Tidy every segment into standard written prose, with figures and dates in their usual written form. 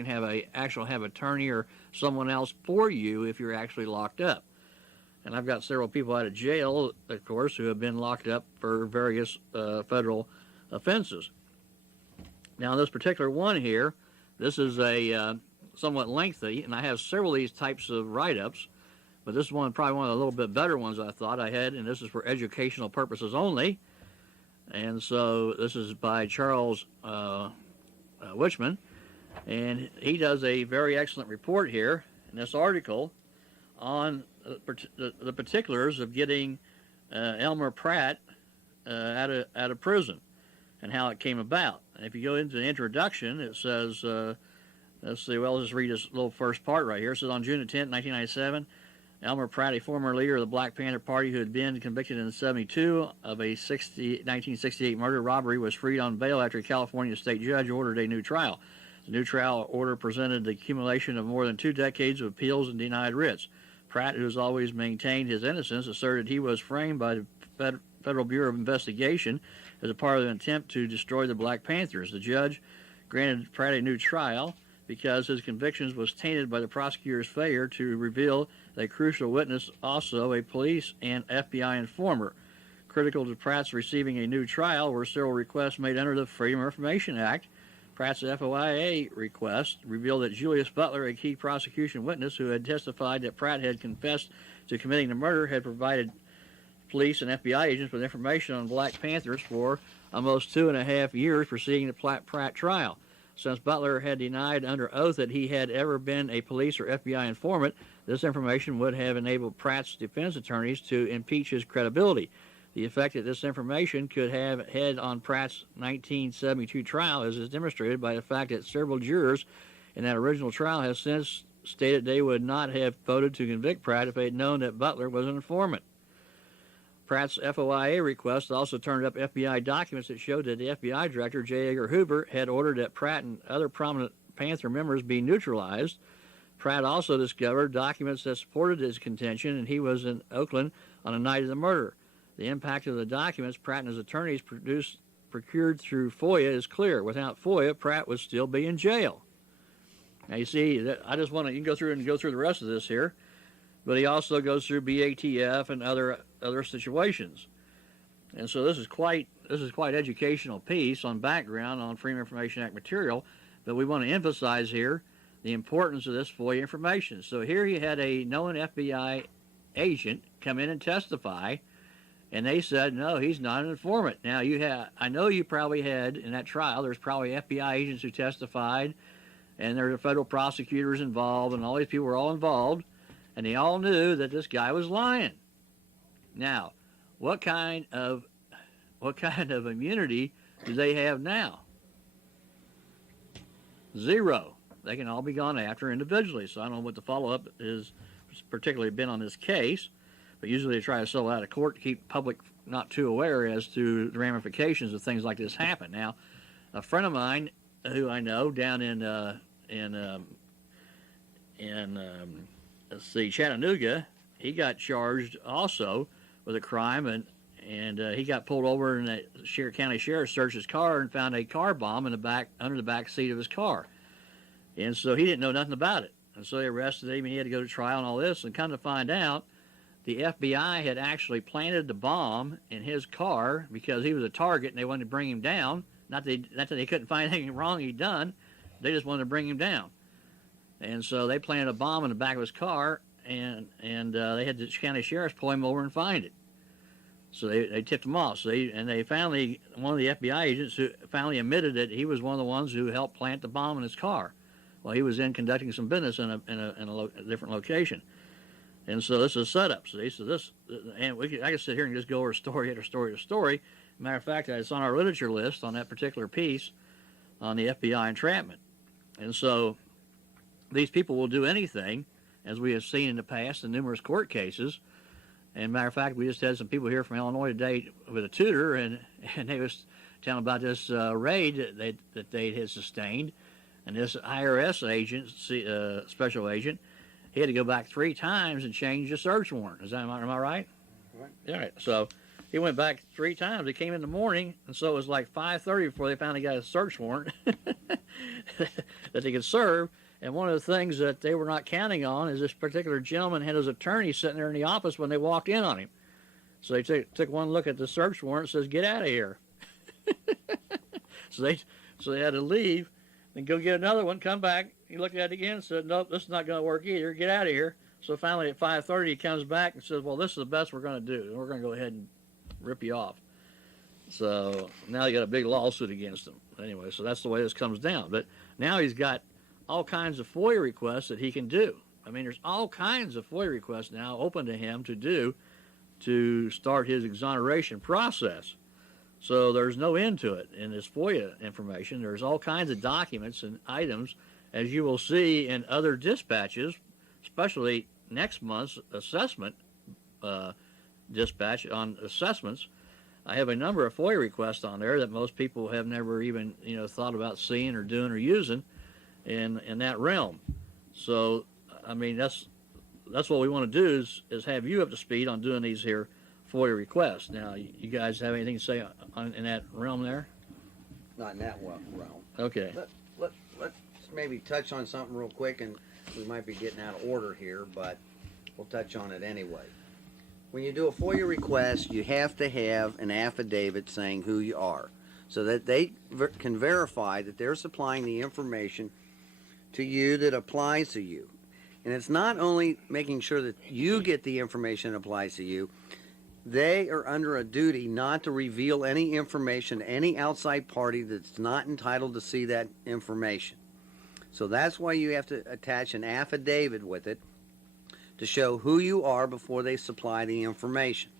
and have attorney or someone else for you if you're actually locked up. And I've got several people out of jail, of course, who have been locked up for various federal offenses. Now, this particular one here, this is a somewhat lengthy, and I have several of these types of write-ups, but this is probably one of the little bit better ones I thought I had, and this is for educational purposes only. And so this is by Charles Wichman, and he does a very excellent report here in this article on the particulars of getting Elmer Pratt out of prison and how it came about. And if you go into the introduction, it says, let's see, well, let's just read this little first part right here. It says, on June 10, 1997, Elmer Pratt, a former leader of the Black Panther Party who had been convicted in 1972 of a 1968 murder robbery, was freed on bail after a California state judge ordered a new trial. The new trial order presented the accumulation of more than 2 decades of appeals and denied writs. Pratt, who has always maintained his innocence, asserted he was framed by the Federal Bureau of Investigation as a part of an attempt to destroy the Black Panthers. The judge granted Pratt a new trial because his convictions was tainted by the prosecutor's failure to reveal a crucial witness, also a police and FBI informer. Critical to Pratt's receiving a new trial were several requests made under the Freedom of Information Act. Pratt's FOIA request revealed that Julius Butler, a key prosecution witness who had testified that Pratt had confessed to committing the murder, had provided police and FBI agents with information on Black Panthers for almost 2.5 years preceding the Pratt trial. Since Butler had denied under oath that he had ever been a police or FBI informant, this information would have enabled Pratt's defense attorneys to impeach his credibility. The effect that this information could have had on Pratt's 1972 trial is demonstrated by the fact that several jurors in that original trial have since stated they would not have voted to convict Pratt if they had known that Butler was an informant. Pratt's FOIA request also turned up FBI documents that showed that the FBI director, J. Edgar Hoover, had ordered that Pratt and other prominent Panther members be neutralized. Pratt also discovered documents that supported his contention, and he was in Oakland on the night of the murder. The impact of the documents Pratt and his attorneys procured through FOIA is clear. Without FOIA, Pratt would still be in jail. Now you see, I just want to, you can go through the rest of this here, but he also goes through BATF and other situations. And so this is quite educational piece on background on Freedom of Information Act material, but we want to emphasize here the importance of this FOIA information. So here you had a known FBI agent come in and testify, and they said, no, he's not an informant. Now, I know you probably had, in that trial, there's probably FBI agents who testified, and there were federal prosecutors involved, and all these people were all involved, and they all knew that this guy was lying. Now, what kind of immunity do they have now? Zero. They can all be gone after individually. So I don't know what the follow-up is particularly been on this case, but usually they try to settle out of court to keep public not too aware as to the ramifications of things like this happen. Now, a friend of mine who I know down in let's see, Chattanooga, he got charged also with a crime, and he got pulled over, and the county sheriff searched his car and found a car bomb under the back seat of his car. And so he didn't know nothing about it. And so they arrested him, and he had to go to trial and all this, and come to find out, the FBI had actually planted the bomb in his car because he was a target and they wanted to bring him down. Not that they couldn't find anything wrong he'd done. They just wanted to bring him down. And so they planted a bomb in the back of his car, and they had the county sheriffs pull him over and find it. So they tipped him off. So they finally, one of the FBI agents who finally admitted that he was one of the ones who helped plant the bomb in his car while he was in conducting some business in a different location. And so this is a setup. So this, and I can sit here and just go over story after story after story. Matter of fact, it's on our literature list on that particular piece on the FBI entrapment. And so these people will do anything, as we have seen in the past in numerous court cases. And matter of fact, we just had some people here from Illinois today with a tutor, and they was telling about this raid that they had sustained. And this IRS agent, special agent, he had to go back 3 times and change the search warrant. Am I right? Right. All right. So he went back 3 times. He came in the morning, and so it was like 5:30 before they finally got a search warrant that they could serve. And one of the things that they were not counting on is this particular gentleman had his attorney sitting there in the office when they walked in on him. So they took one look at the search warrant and says, "Get out of here." so they had to leave and go get another one, come back. He looked at it again and said, "Nope, this is not going to work either. Get out of here." So finally at 5:30 he comes back and says, "Well, this is the best we're going to do. We're going to go ahead and rip you off." So now he got a big lawsuit against him. Anyway, so that's the way this comes down. But now he's got all kinds of FOIA requests that he can do. I mean, there's all kinds of FOIA requests now open to him to do to start his exoneration process. So there's no end to it in this FOIA information. There's all kinds of documents and items, as you will see in other dispatches, especially next month's assessment dispatch on assessments. I have a number of FOIA requests on there that most people have never even thought about seeing or doing or using in that realm. So I mean that's what we want to do is have you up to speed on doing these here FOIA requests. Now, you guys have anything to say in that realm there? Not in that realm. Okay. Let's maybe touch on something real quick, and we might be getting out of order here, but we'll touch on it anyway. When you do a FOIA request, you have to have an affidavit saying who you are, so that they can verify that they're supplying the information to you that applies to you. And it's not only making sure that you get the information that applies to you, they are under a duty not to reveal any information to any outside party that's not entitled to see that information. So that's why you have to attach an affidavit with it to show who you are before they supply the information.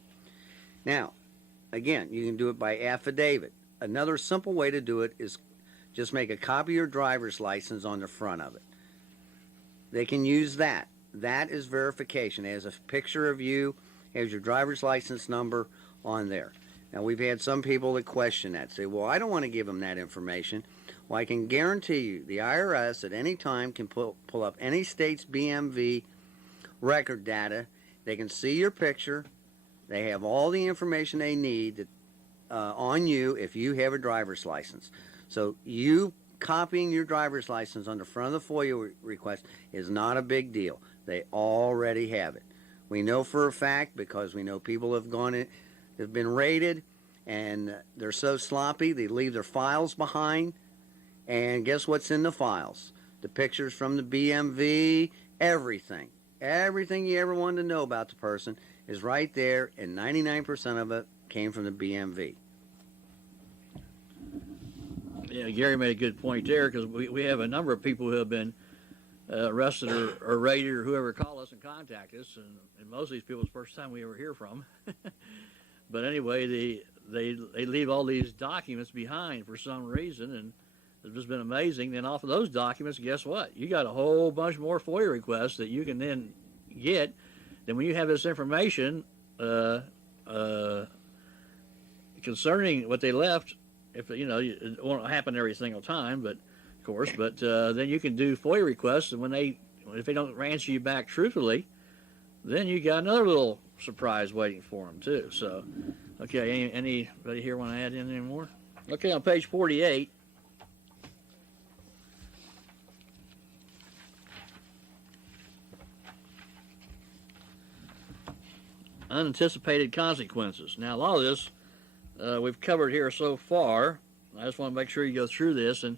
Now, again, you can do it by affidavit. Another simple way to do it is just make a copy of your driver's license on the front of it. They can use that. That is verification. It has a picture of you, has your driver's license number on there. Now, we've had some people that question that, say, well, I don't want to give them that information. Well, I can guarantee you the IRS at any time can pull up any state's BMV record data. They can see your picture. They have all the information they need on you if you have a driver's license. So you copying your driver's license on the front of the FOIA request is not a big deal. They already have it. We know for a fact, because we know people have been raided, and they're so sloppy they leave their files behind. And guess what's in the files? The pictures from the BMV, everything. Everything you ever wanted to know about the person is right there, and 99% of it came from the BMV. Yeah, Gary made a good point there, because we have a number of people who have been arrested or raided or whoever call us and contact us, and most of these people it's the first time we ever hear from. But anyway, they leave all these documents behind for some reason, and it's just been amazing. Then off of those documents, guess what? You got a whole bunch more FOIA requests that you can then get. Then when you have this information concerning what they left, if it won't happen every single time, but of course, but then you can do FOIA requests, and if they don't answer you back truthfully, then you got another little surprise waiting for them too. So, okay, anybody here want to add in any more? Okay, on page 48. Unanticipated consequences. Now, a lot of this we've covered here so far. I just want to make sure you go through this, and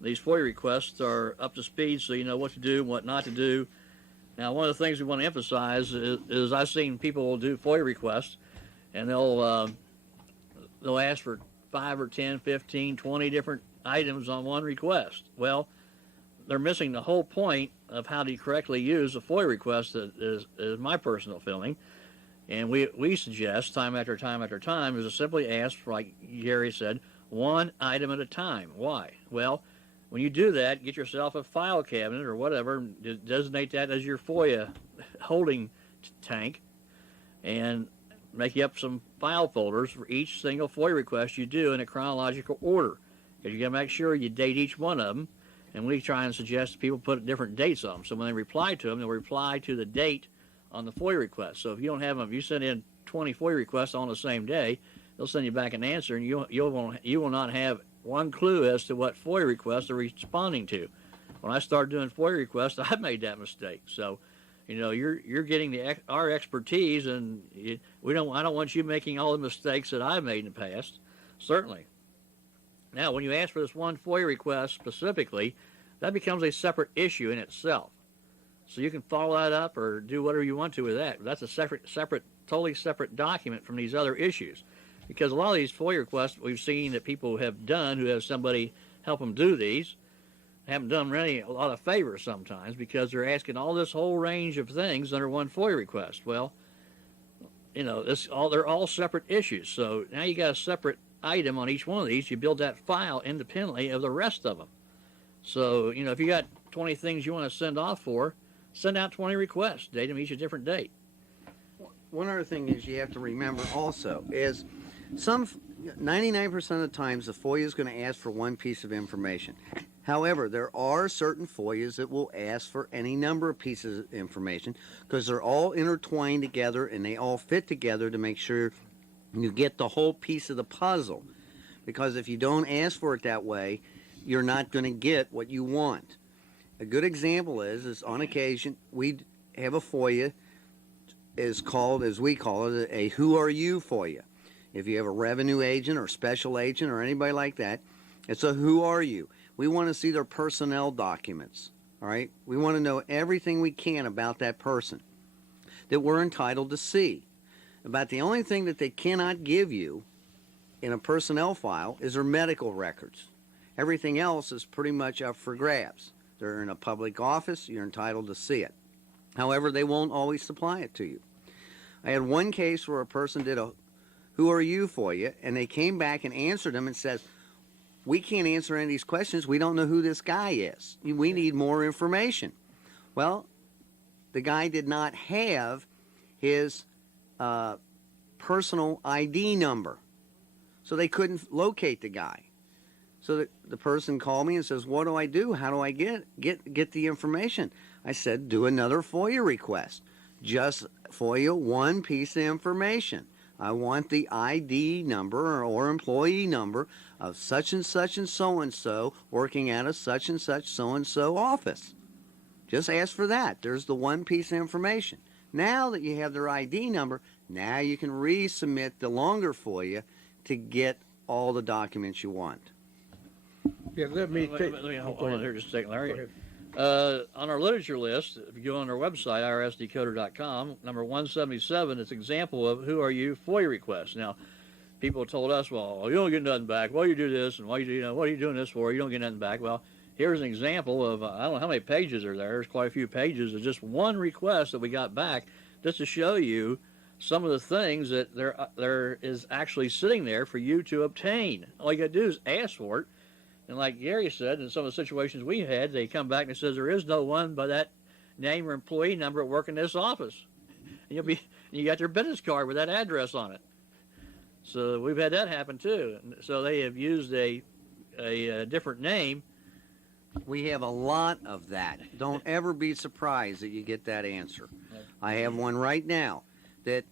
these FOIA requests are up to speed so you know what to do and what not to do. Now, one of the things we want to emphasize is I've seen people do FOIA requests, and they'll ask for 5 or 10, 15, 20 different items on one request. Well, they're missing the whole point of how to correctly use a FOIA request, that is my personal feeling. And we suggest time after time after time is to simply ask, like Gary said, one item at a time. Why? Well, when you do that, get yourself a file cabinet or whatever, designate that as your FOIA holding tank, and make you up some file folders for each single FOIA request you do in a chronological order. Because you got to make sure you date each one of them, and we try and suggest people put different dates on them. So when they reply to them, they'll reply to the date on the FOIA request. So if you don't have them, if you send in 20 FOIA requests on the same day, they'll send you back an answer, and you will not have one clue as to what FOIA requests they're responding to. When I started doing FOIA requests, I made that mistake. So, you're getting our expertise, and I don't want you making all the mistakes that I've made in the past. Certainly. Now, when you ask for this one FOIA request specifically, that becomes a separate issue in itself. So you can follow that up or do whatever you want to with that. That's a totally separate document from these other issues. Because a lot of these FOIA requests we've seen that people have done who have somebody help them do these, haven't done really a lot of favors sometimes because they're asking all this whole range of things under one FOIA request. Well, they're all separate issues. So now you got a separate item on each one of these. You build that file independently of the rest of them. So, if you got 20 things you want to send off for, send out 20 requests, date them each a different date. One other thing is you have to remember also is 99% of the times the FOIA is going to ask for one piece of information. However, there are certain FOIAs that will ask for any number of pieces of information because they're all intertwined together and they all fit together to make sure you get the whole piece of the puzzle. Because if you don't ask for it that way, you're not going to get what you want. A good example is on occasion we have a FOIA is called, as we call it, a who are you FOIA. If you have a revenue agent or special agent or anybody like that, it's a who are you. We want to see their personnel documents, all right? We want to know everything we can about that person that we're entitled to see. About the only thing that they cannot give you in a personnel file is their medical records. Everything else is pretty much up for grabs. They're in a public office, you're entitled to see it. However, they won't always supply it to you. I had one case where a person did a who are you FOIA, and they came back and answered them and said, we can't answer any of these questions. We don't know who this guy is. We need more information. Well, the guy did not have his personal ID number, so they couldn't locate the guy. So the person called me and says, what do I do? How do I get the information? I said, do another FOIA request. Just FOIA one piece of information. I want the ID number or employee number of such and so working at a such and such so-and-so office. Just ask for that. There's the one piece of information. Now that you have their ID number, now you can resubmit the longer FOIA to get all the documents you want. Yeah, let me hold on here just a second, Larry. On our literature list, if you go on our website, irsdecoder.com, number 177, it's an example of who are you FOIA requests. Now, people told us, well, you don't get nothing back. Why you do this and what are you doing this for? You don't get nothing back. Well, here's an example of, I don't know how many pages are there. There's quite a few pages of just one request that we got back just to show you some of the things that there is actually sitting there for you to obtain. All you got to do is ask for it. And like Gary said, in some of the situations we had, they come back and it says there is no one by that name or employee number at work in this office. And you got their business card with that address on it. So we've had that happen too. So they have used a different name. We have a lot of that. Don't ever be surprised that you get that answer. I have one right now that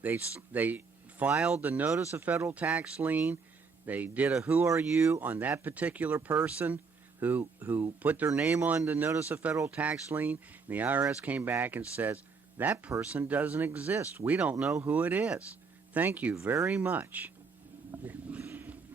they filed the notice of federal tax lien. They did a who are you on that particular person who put their name on the notice of federal tax lien. And the IRS came back and says, that person doesn't exist. We don't know who it is. Thank you very much.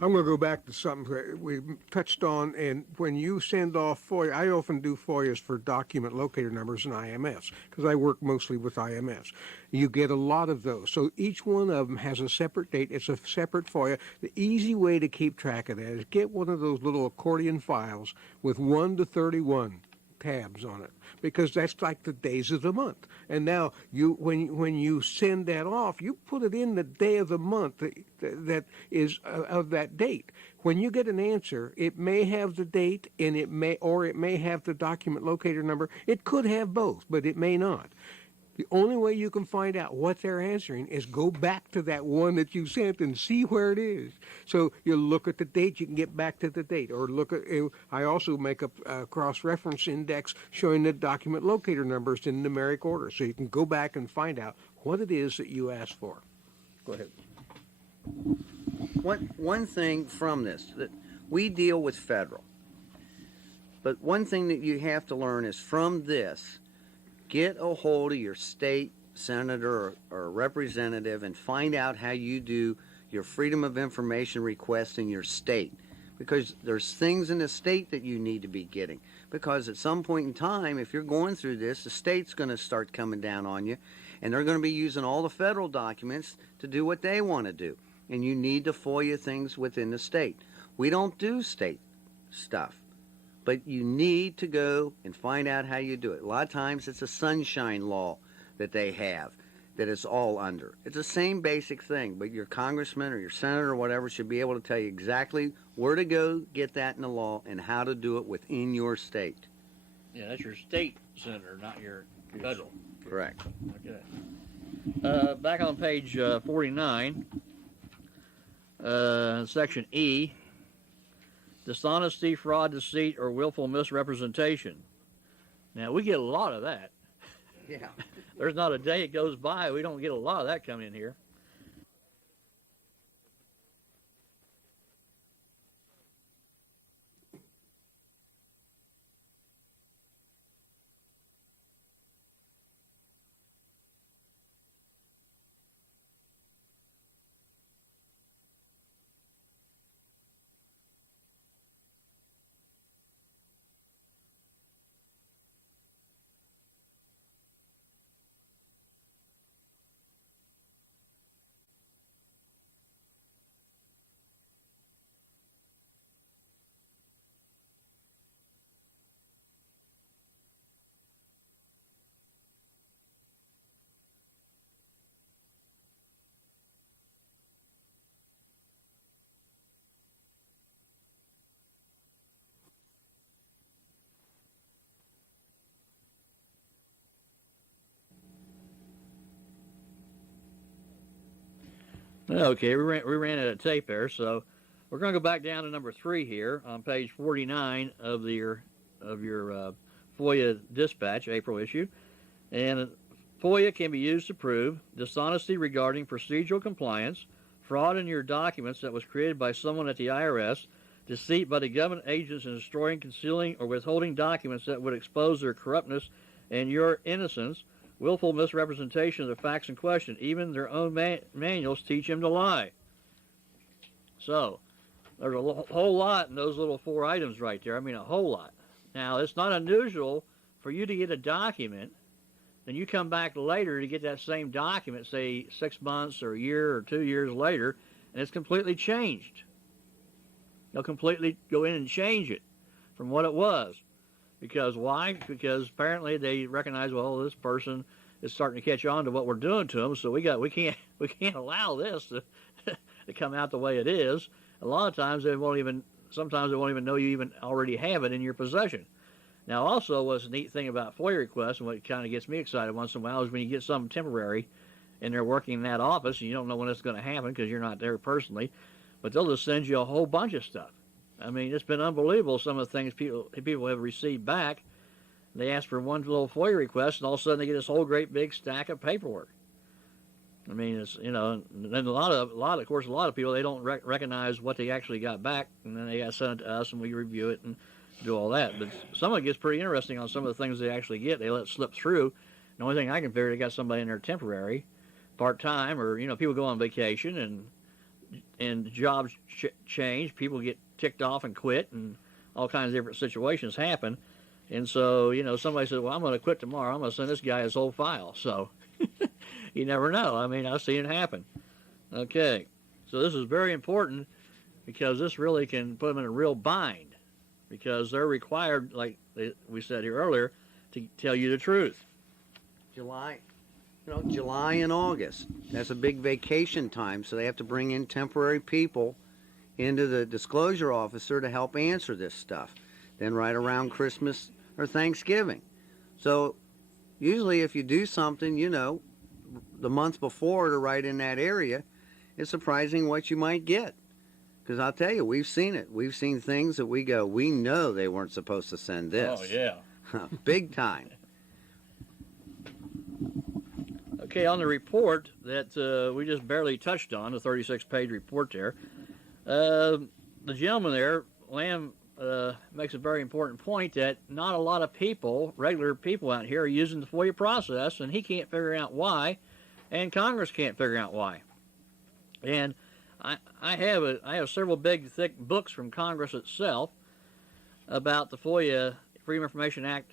I'm going to go back to something we touched on, and when you send off FOIA, I often do FOIAs for document locator numbers and IMS, because I work mostly with IMS. You get a lot of those. So each one of them has a separate date. It's a separate FOIA. The easy way to keep track of that is get one of those little accordion files with 1 to 31 tabs on it, because that's like the days of the month. And now when you send that off, you put it in the day of the month that is of that date. When you get an answer, it may have the date and it may have the document locator number. It could have both, but it may not. The only way you can find out what they're answering is go back to that one that you sent and see where it is. So you look at the date, you can get back to the date, or look at. I also make a cross-reference index showing the document locator numbers in numeric order, so you can go back and find out what it is that you asked for. Go ahead. One thing from this, that we deal with federal, but one thing that you have to learn is from this, get a hold of your state senator or representative and find out how you do your Freedom of Information request in your state, because there's things in the state that you need to be getting, because at some point in time, if you're going through this, the state's going to start coming down on you, and they're going to be using all the federal documents to do what they want to do, and you need to FOIA things within the state. We don't do state stuff, but you need to go and find out how you do it. A lot of times it's a sunshine law that they have that it's all under. It's the same basic thing, but your congressman or your senator or whatever should be able to tell you exactly where to go get that in the law and how to do it within your state. Yeah, that's your state senator, not your federal. Correct. Okay. Back on page 49, section E, dishonesty, fraud, deceit, or willful misrepresentation. Now, we get a lot of that. Yeah. There's not a day it goes by we don't get a lot of that coming in here. Okay, we ran out of tape there, so we're going to go back down to number 3 here on page 49 of your FOIA dispatch, April issue. And FOIA can be used to prove dishonesty regarding procedural compliance, fraud in your documents that was created by someone at the IRS, deceit by the government agents in destroying, concealing, or withholding documents that would expose their corruptness and your innocence, willful misrepresentation of the facts in question. Even their own manuals teach them to lie. So, there's a whole lot in those little 4 items right there. I mean, a whole lot. Now, it's not unusual for you to get a document, then you come back later to get that same document, say 6 months or a year or 2 years later, and it's completely changed. They'll completely go in and change it from what it was. Because why? Because apparently they recognize, well, this person is starting to catch on to what we're doing to them, so we can't allow this to to come out the way it is. A lot of times sometimes they won't even know you even already have it in your possession. Now, also, what's the neat thing about FOIA requests, and what kind of gets me excited once in a while, is when you get something temporary and they're working in that office and you don't know when it's going to happen because you're not there personally, but they'll just send you a whole bunch of stuff. I mean, it's been unbelievable, some of the things people have received back. They ask for one little FOIA request, and all of a sudden they get this whole great big stack of paperwork. I mean, it's, and a lot of people, they don't recognize what they actually got back, and then they got sent it to us, and we review it and do all that. But some of it gets pretty interesting on some of the things they actually get. They let it slip through. The only thing I can figure, they got somebody in there temporary, part-time, or, people go on vacation, and jobs change. People get ticked off and quit, and all kinds of different situations happen. And so, somebody says, well, I'm going to quit tomorrow. I'm going to send this guy his whole file. So you never know. I mean, I've seen it happen. Okay. So this is very important because this really can put them in a real bind because they're required, like we said here earlier, to tell you the truth. July and August, that's a big vacation time, so they have to bring in temporary people into the disclosure officer to help answer this stuff. Then right around Christmas or Thanksgiving. So Usually if you do something, the month before to right in that area, it's surprising what you might get. Because I'll tell you, we've seen it. We've seen things that we know they weren't supposed to send this. Oh, yeah. Big time. Okay, on the report that we just barely touched on, the 36-page report there, the gentleman there, Lamb, makes a very important point that not a lot of people, regular people out here, are using the FOIA process, and he can't figure out why, and Congress can't figure out why. And I have several big, thick books from Congress itself about the FOIA, Freedom of Information Act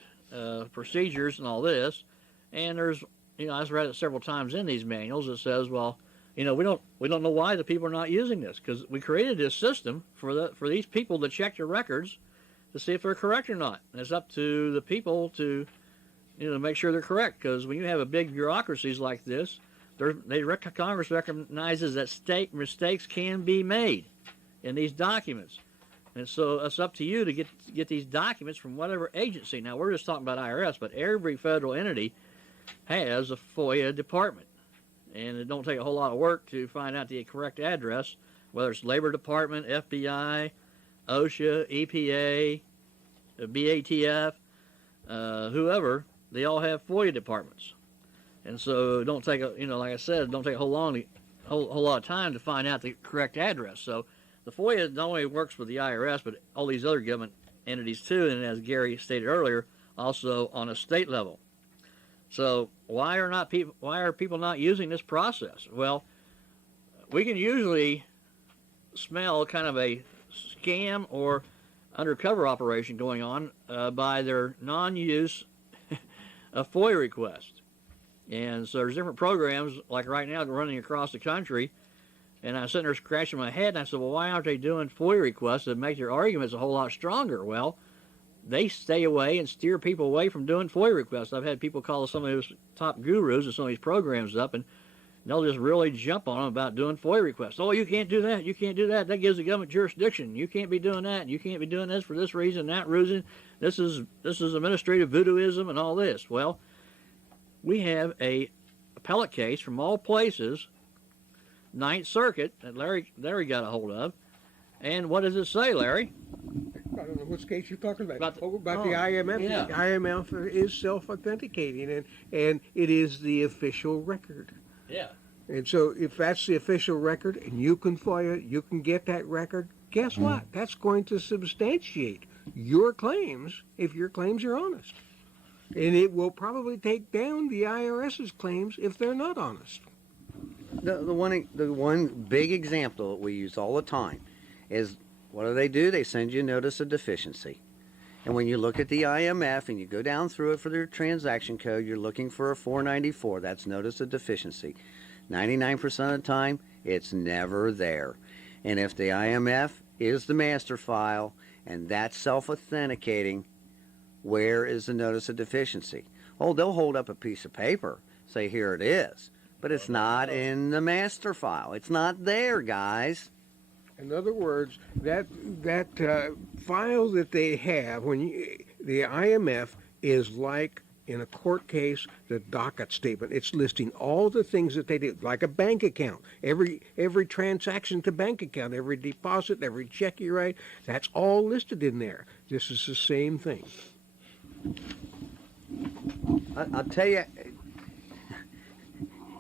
procedures and all this, and there's, I've read it several times in these manuals. It says, well, we don't know why the people are not using this, because we created this system for these people to check their records to see if they're correct or not. And it's up to the people to make sure they're correct, because when you have a big bureaucracies like this, Congress recognizes that mistakes can be made in these documents. And so it's up to you to get these documents from whatever agency. Now, we're just talking about IRS, but every federal entity has a FOIA department. And it don't take a whole lot of work to find out the correct address, whether it's Labor Department, FBI, OSHA, EPA, BATF, whoever. They all have FOIA departments. And so it don't take like I said, it don't take a whole lot of time to find out the correct address. So the FOIA not only works with the IRS, but all these other government entities too, and as Gary stated earlier, also on a state level. So why are people not using this process? Well, we can usually smell kind of a scam or undercover operation going on by their non-use of FOIA request. And so there's different programs, like right now, running across the country, and I'm sitting there scratching my head, and I said, well, why aren't they doing FOIA requests that make their arguments a whole lot stronger? Well, they stay away and steer people away from doing FOIA requests. I've had people call some of those top gurus of some of these programs up, and they'll just really jump on them about doing FOIA requests. Oh, you can't do that. You can't do that. That gives the government jurisdiction. You can't be doing that. You can't be doing this for this reason, that reason. This is administrative voodooism and all this. Well, we have a appellate case from all places, Ninth Circuit, that Larry got a hold of. And what does it say, Larry? I don't know which case you're talking about. About The IMF. Yeah. The IMF is self-authenticating, and it is the official record. Yeah. And so if that's the official record and you can FOIA, you can get that record, guess what? That's going to substantiate your claims if your claims are honest. And it will probably take down the IRS's claims if they're not honest. The one big example that we use all the time is, what do? They send you a notice of deficiency. And when you look at the IMF and you go down through it for their transaction code, you're looking for a 494. That's notice of deficiency. 99% of the time, it's never there. And if the IMF is the master file and that's self-authenticating, where is the notice of deficiency? Oh, they'll hold up a piece of paper, say, here it is. But it's not in the master file. It's not there, guys. In other words, that file that they have, the IMF is like, in a court case, the docket statement. It's listing all the things that they do, like a bank account. Every transaction to bank account, every deposit, every check you write, that's all listed in there. This is the same thing. I'll tell you,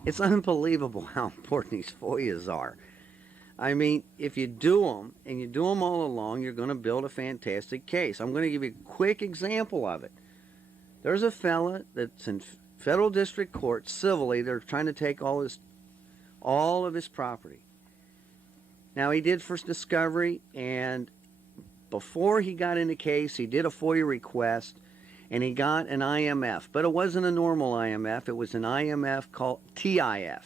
it's unbelievable how important these FOIAs are. I mean, if you do them, and you do them all along, you're going to build a fantastic case. I'm going to give you a quick example of it. There's a fella that's in federal district court, civilly. They're trying to take all of his property. Now, he did first discovery, and before he got in the case, he did a FOIA request, and he got an IMF. But it wasn't a normal IMF. It was an IMF called TIF.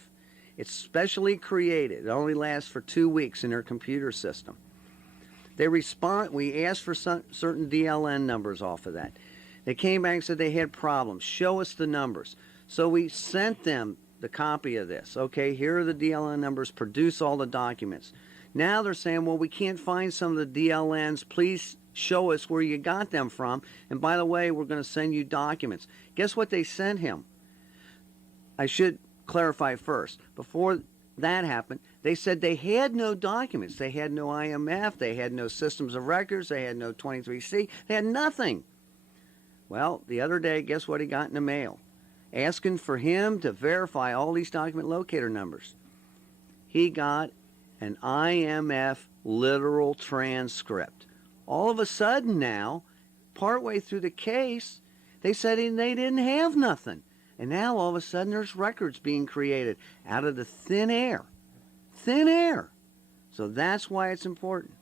It's specially created. It only lasts for 2 weeks in their computer system. We asked for certain DLN numbers off of that. They came back and said they had problems. Show us the numbers. So we sent them the copy of this. Okay, here are the DLN numbers. Produce all the documents. Now they're saying, well, we can't find some of the DLNs. Please Show us where you got them from. And by the way, we're going to send you documents. Guess what they sent him? I should clarify first. Before that happened, they said they had no documents. They had no IMF. They had no systems of records. They had no 23C. They had nothing. Well, the other day, guess what he got in the mail? Asking for him to verify all these document locator numbers. He got an IMF literal transcript. All of a sudden now, partway through the case, they said they didn't have nothing. And now all of a sudden there's records being created out of the thin air. Thin air. So that's why it's important.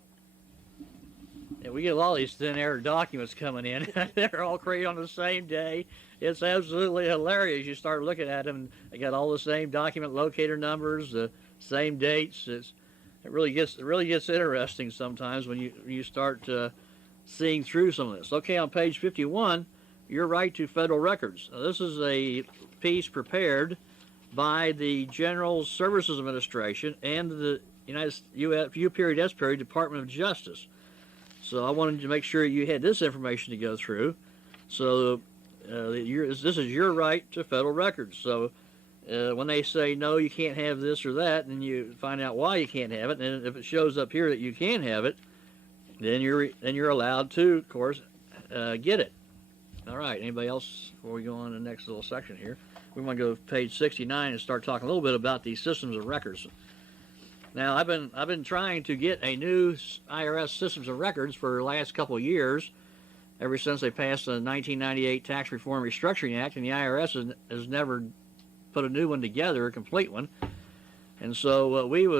Yeah, we get a lot of these thin air documents coming in. They're all created on the same day. It's absolutely hilarious. You start looking at them, they got all the same document locator numbers, the same dates. It really gets interesting sometimes when you start seeing through some of this. Okay, on page 51, your right to federal records. Now, this is a piece prepared by the General Services Administration and the U.S. Department of Justice. So I wanted to make sure you had this information to go through. So this is your right to federal records. So when they say, no, you can't have this or that, and you find out why you can't have it, and if it shows up here that you can have it, then you're allowed to, of course, get it. All right, anybody else before we go on to the next little section here? We want to go to page 69 and start talking a little bit about these systems of records. Now, I've been trying to get a new IRS systems of records for the last couple of years, ever since they passed the 1998 Tax Reform Restructuring Act, and the IRS has never put a new one together, a complete one. And so we've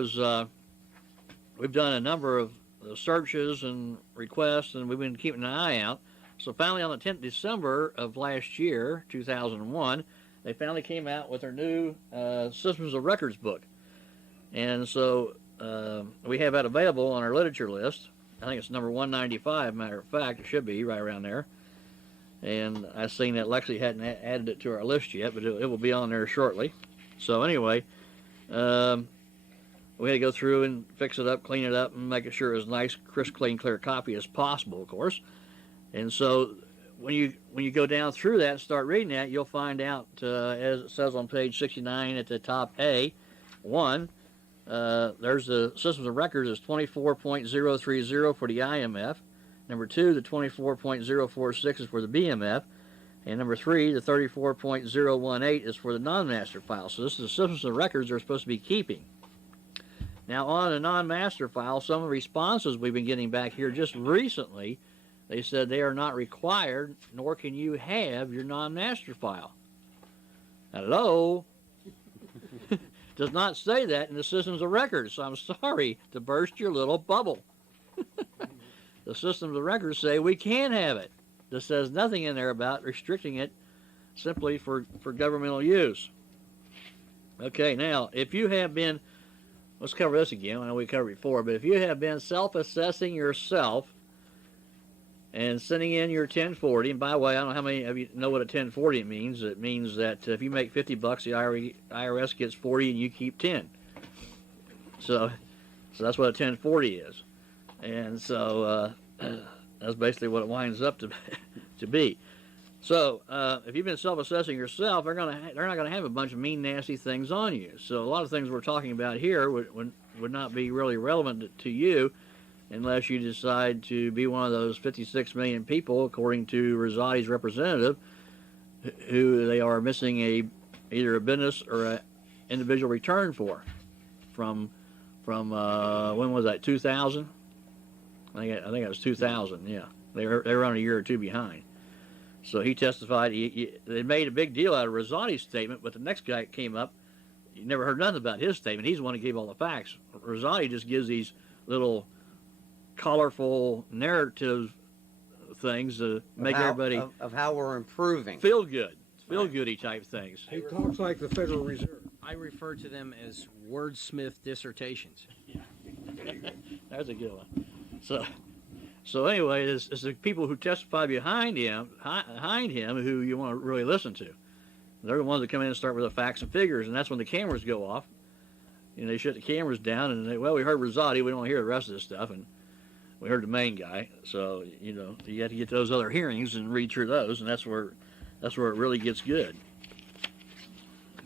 done a number of searches and requests, and we've been keeping an eye out. So finally, on the 10th of December of last year, 2001, they finally came out with their new Systems of Records book. And so we have that available on our literature list. I think it's number 195, matter of fact. It should be right around there. And I've seen that Lexi hadn't added it to our list yet, but it will be on there shortly. So anyway, we had to go through and fix it up, clean it up, and make sure it was a nice, crisp, clean, clear copy as possible, of course. And so when you go down through that and start reading that, you'll find out, as it says on page 69 at the top A1, there's the Systems of Records is 24.030 for the IMF. Number 2, the 24.046 is for the BMF. And number 3, the 34.018 is for the non-master file. So this is the Systems of Records they're supposed to be keeping. Now on a non-master file, some of the responses we've been getting back here just recently, they said they are not required, nor can you have your non-master file. Hello? Does not say that in the Systems of Records, so I'm sorry to burst your little bubble. The Systems of Records say we can have it. This says nothing in there about restricting it simply for governmental use. Okay, now, if you have been, let's cover this again. I know we covered it before, but if you have been self-assessing yourself and sending in your 1040, and by the way, I don't know how many of you know what a 1040 means. It means that if you make $50, the IRS gets 40 and you keep 10. So that's what a 1040 is. And so that's basically what it winds up to be. So if you've been self-assessing yourself, they're not going to have a bunch of mean, nasty things on you. So a lot of things we're talking about here would not be really relevant to you unless you decide to be one of those 56 million people, according to Rosati's representative, who they are missing either a business or an individual return for from when was that, 2000? I think it was 2000. Yeah, they were on a year or two behind. So he testified. They made a big deal out of Rosati's statement, but the next guy that came up, you never heard nothing about his statement. He's the one who gave all the facts. Rosati just gives these little colorful narrative things to make everybody of how we're improving, feel goody type things. He talks like the Federal Reserve. I refer to them as wordsmith dissertations. That's a good one. So anyway, it's the people who testify behind him who you want to really listen to. They're the ones that come in and start with the facts and figures, and that's when the cameras go off. They shut the cameras down, and we heard Rosati, we don't want to hear the rest of this stuff, and We heard the main guy, so you have to get those other hearings and read through those, and that's where it really gets good.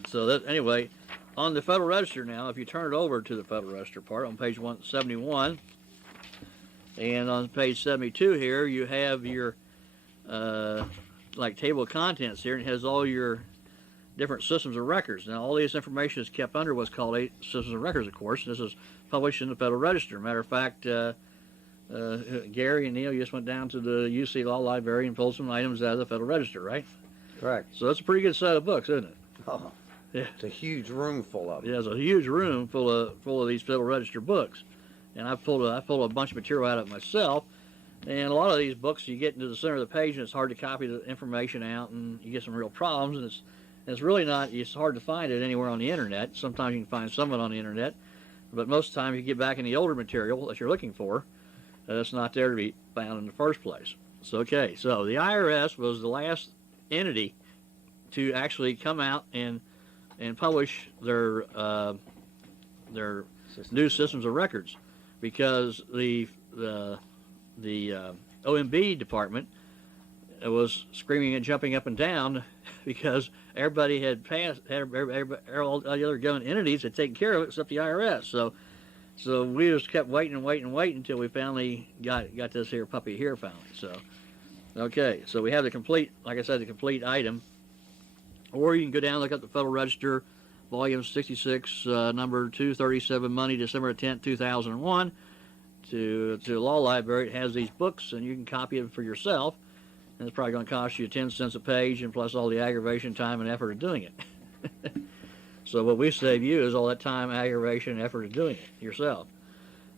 So anyway, on the Federal Register now, if you turn it over to the Federal Register part on page 171, and on page 72 here, you have your like table of contents here, and it has all your different systems of records. Now, all this information is kept under what's called a systems of records, of course. This is published in the Federal Register. Matter of fact, Gary and Neil just went down to the UC Law Library and pulled some items out of the Federal Register, right? Correct. So that's a pretty good set of books, isn't it? Oh, yeah. It's a huge room full of them. Yeah, it's a huge room full of these Federal Register books, and I pulled a bunch of material out of it myself. And a lot of these books, you get into the center of the page, and it's hard to copy the information out, and you get some real problems. And it's really not. It's hard to find it anywhere on the internet. Sometimes you can find some of it on the internet, but most of the time you get back in the older material that you're looking for, it's not there to be found in the first place. So the IRS was the last entity to actually come out and publish their new systems of records, because the OMB department was screaming and jumping up and down because everybody had passed, all the other government entities had taken care of it except the IRS. So we just kept waiting until we finally got this here puppy here finally. So we have the complete, like I said, the complete item. Or you can go down and look up the Federal Register, volume 66, number 237, Monday, December 10th, 2001. To the law library. It has these books, and you can copy them for yourself. And it's probably going to cost you 10 cents a page, and plus all the aggravation, time, and effort of doing it. So what we save you is all that time, aggravation, and effort of doing it yourself.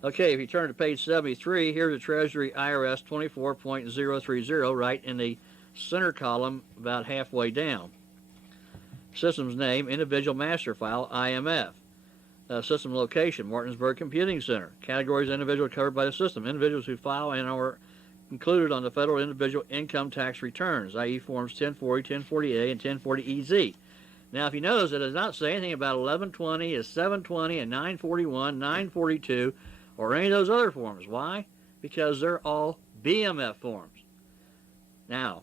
Okay, if you turn to page 73, here's the Treasury IRS 24.030, right in the center column, about halfway down. System's name, Individual Master File, IMF. System location, Martinsburg Computing Center. Categories, individual covered by the system. Individuals who file and are included on the federal individual income tax returns, i.e. forms 1040, 1040A, and 1040EZ. Now, if you notice, it does not say anything about 1120, a 720, a 941, 942, or any of those other forms. Why? Because they're all BMF forms. Now,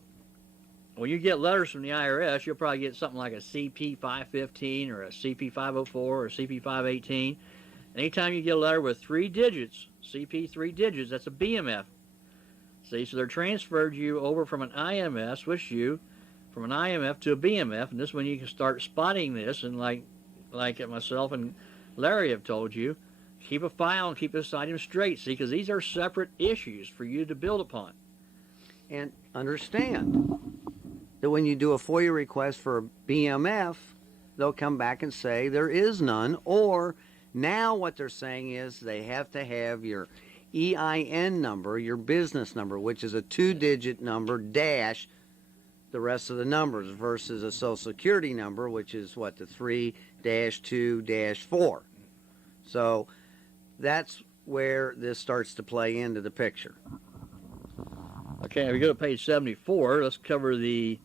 when you get letters from the IRS, you'll probably get something like a CP 515 or a CP 504 or a CP 518. Anytime you get a letter with 3 digits, CP 3 digits, that's a BMF. See, so they're transferred you over from an IMF, switched you from an IMF to a BMF, and this is when you can start spotting this, and like myself and Larry have told you, keep a file and keep this item straight, see, because these are separate issues for you to build upon. And understand that when you do a FOIA request for a BMF, they'll come back and say there is none, or now what they're saying is they have to have your EIN number, your business number, which is a 2-digit number dash the rest of the numbers, versus a Social Security number, which is what, the 3-2-4. So that's where this starts to play into the picture. Okay, if we go to page 74, let's cover the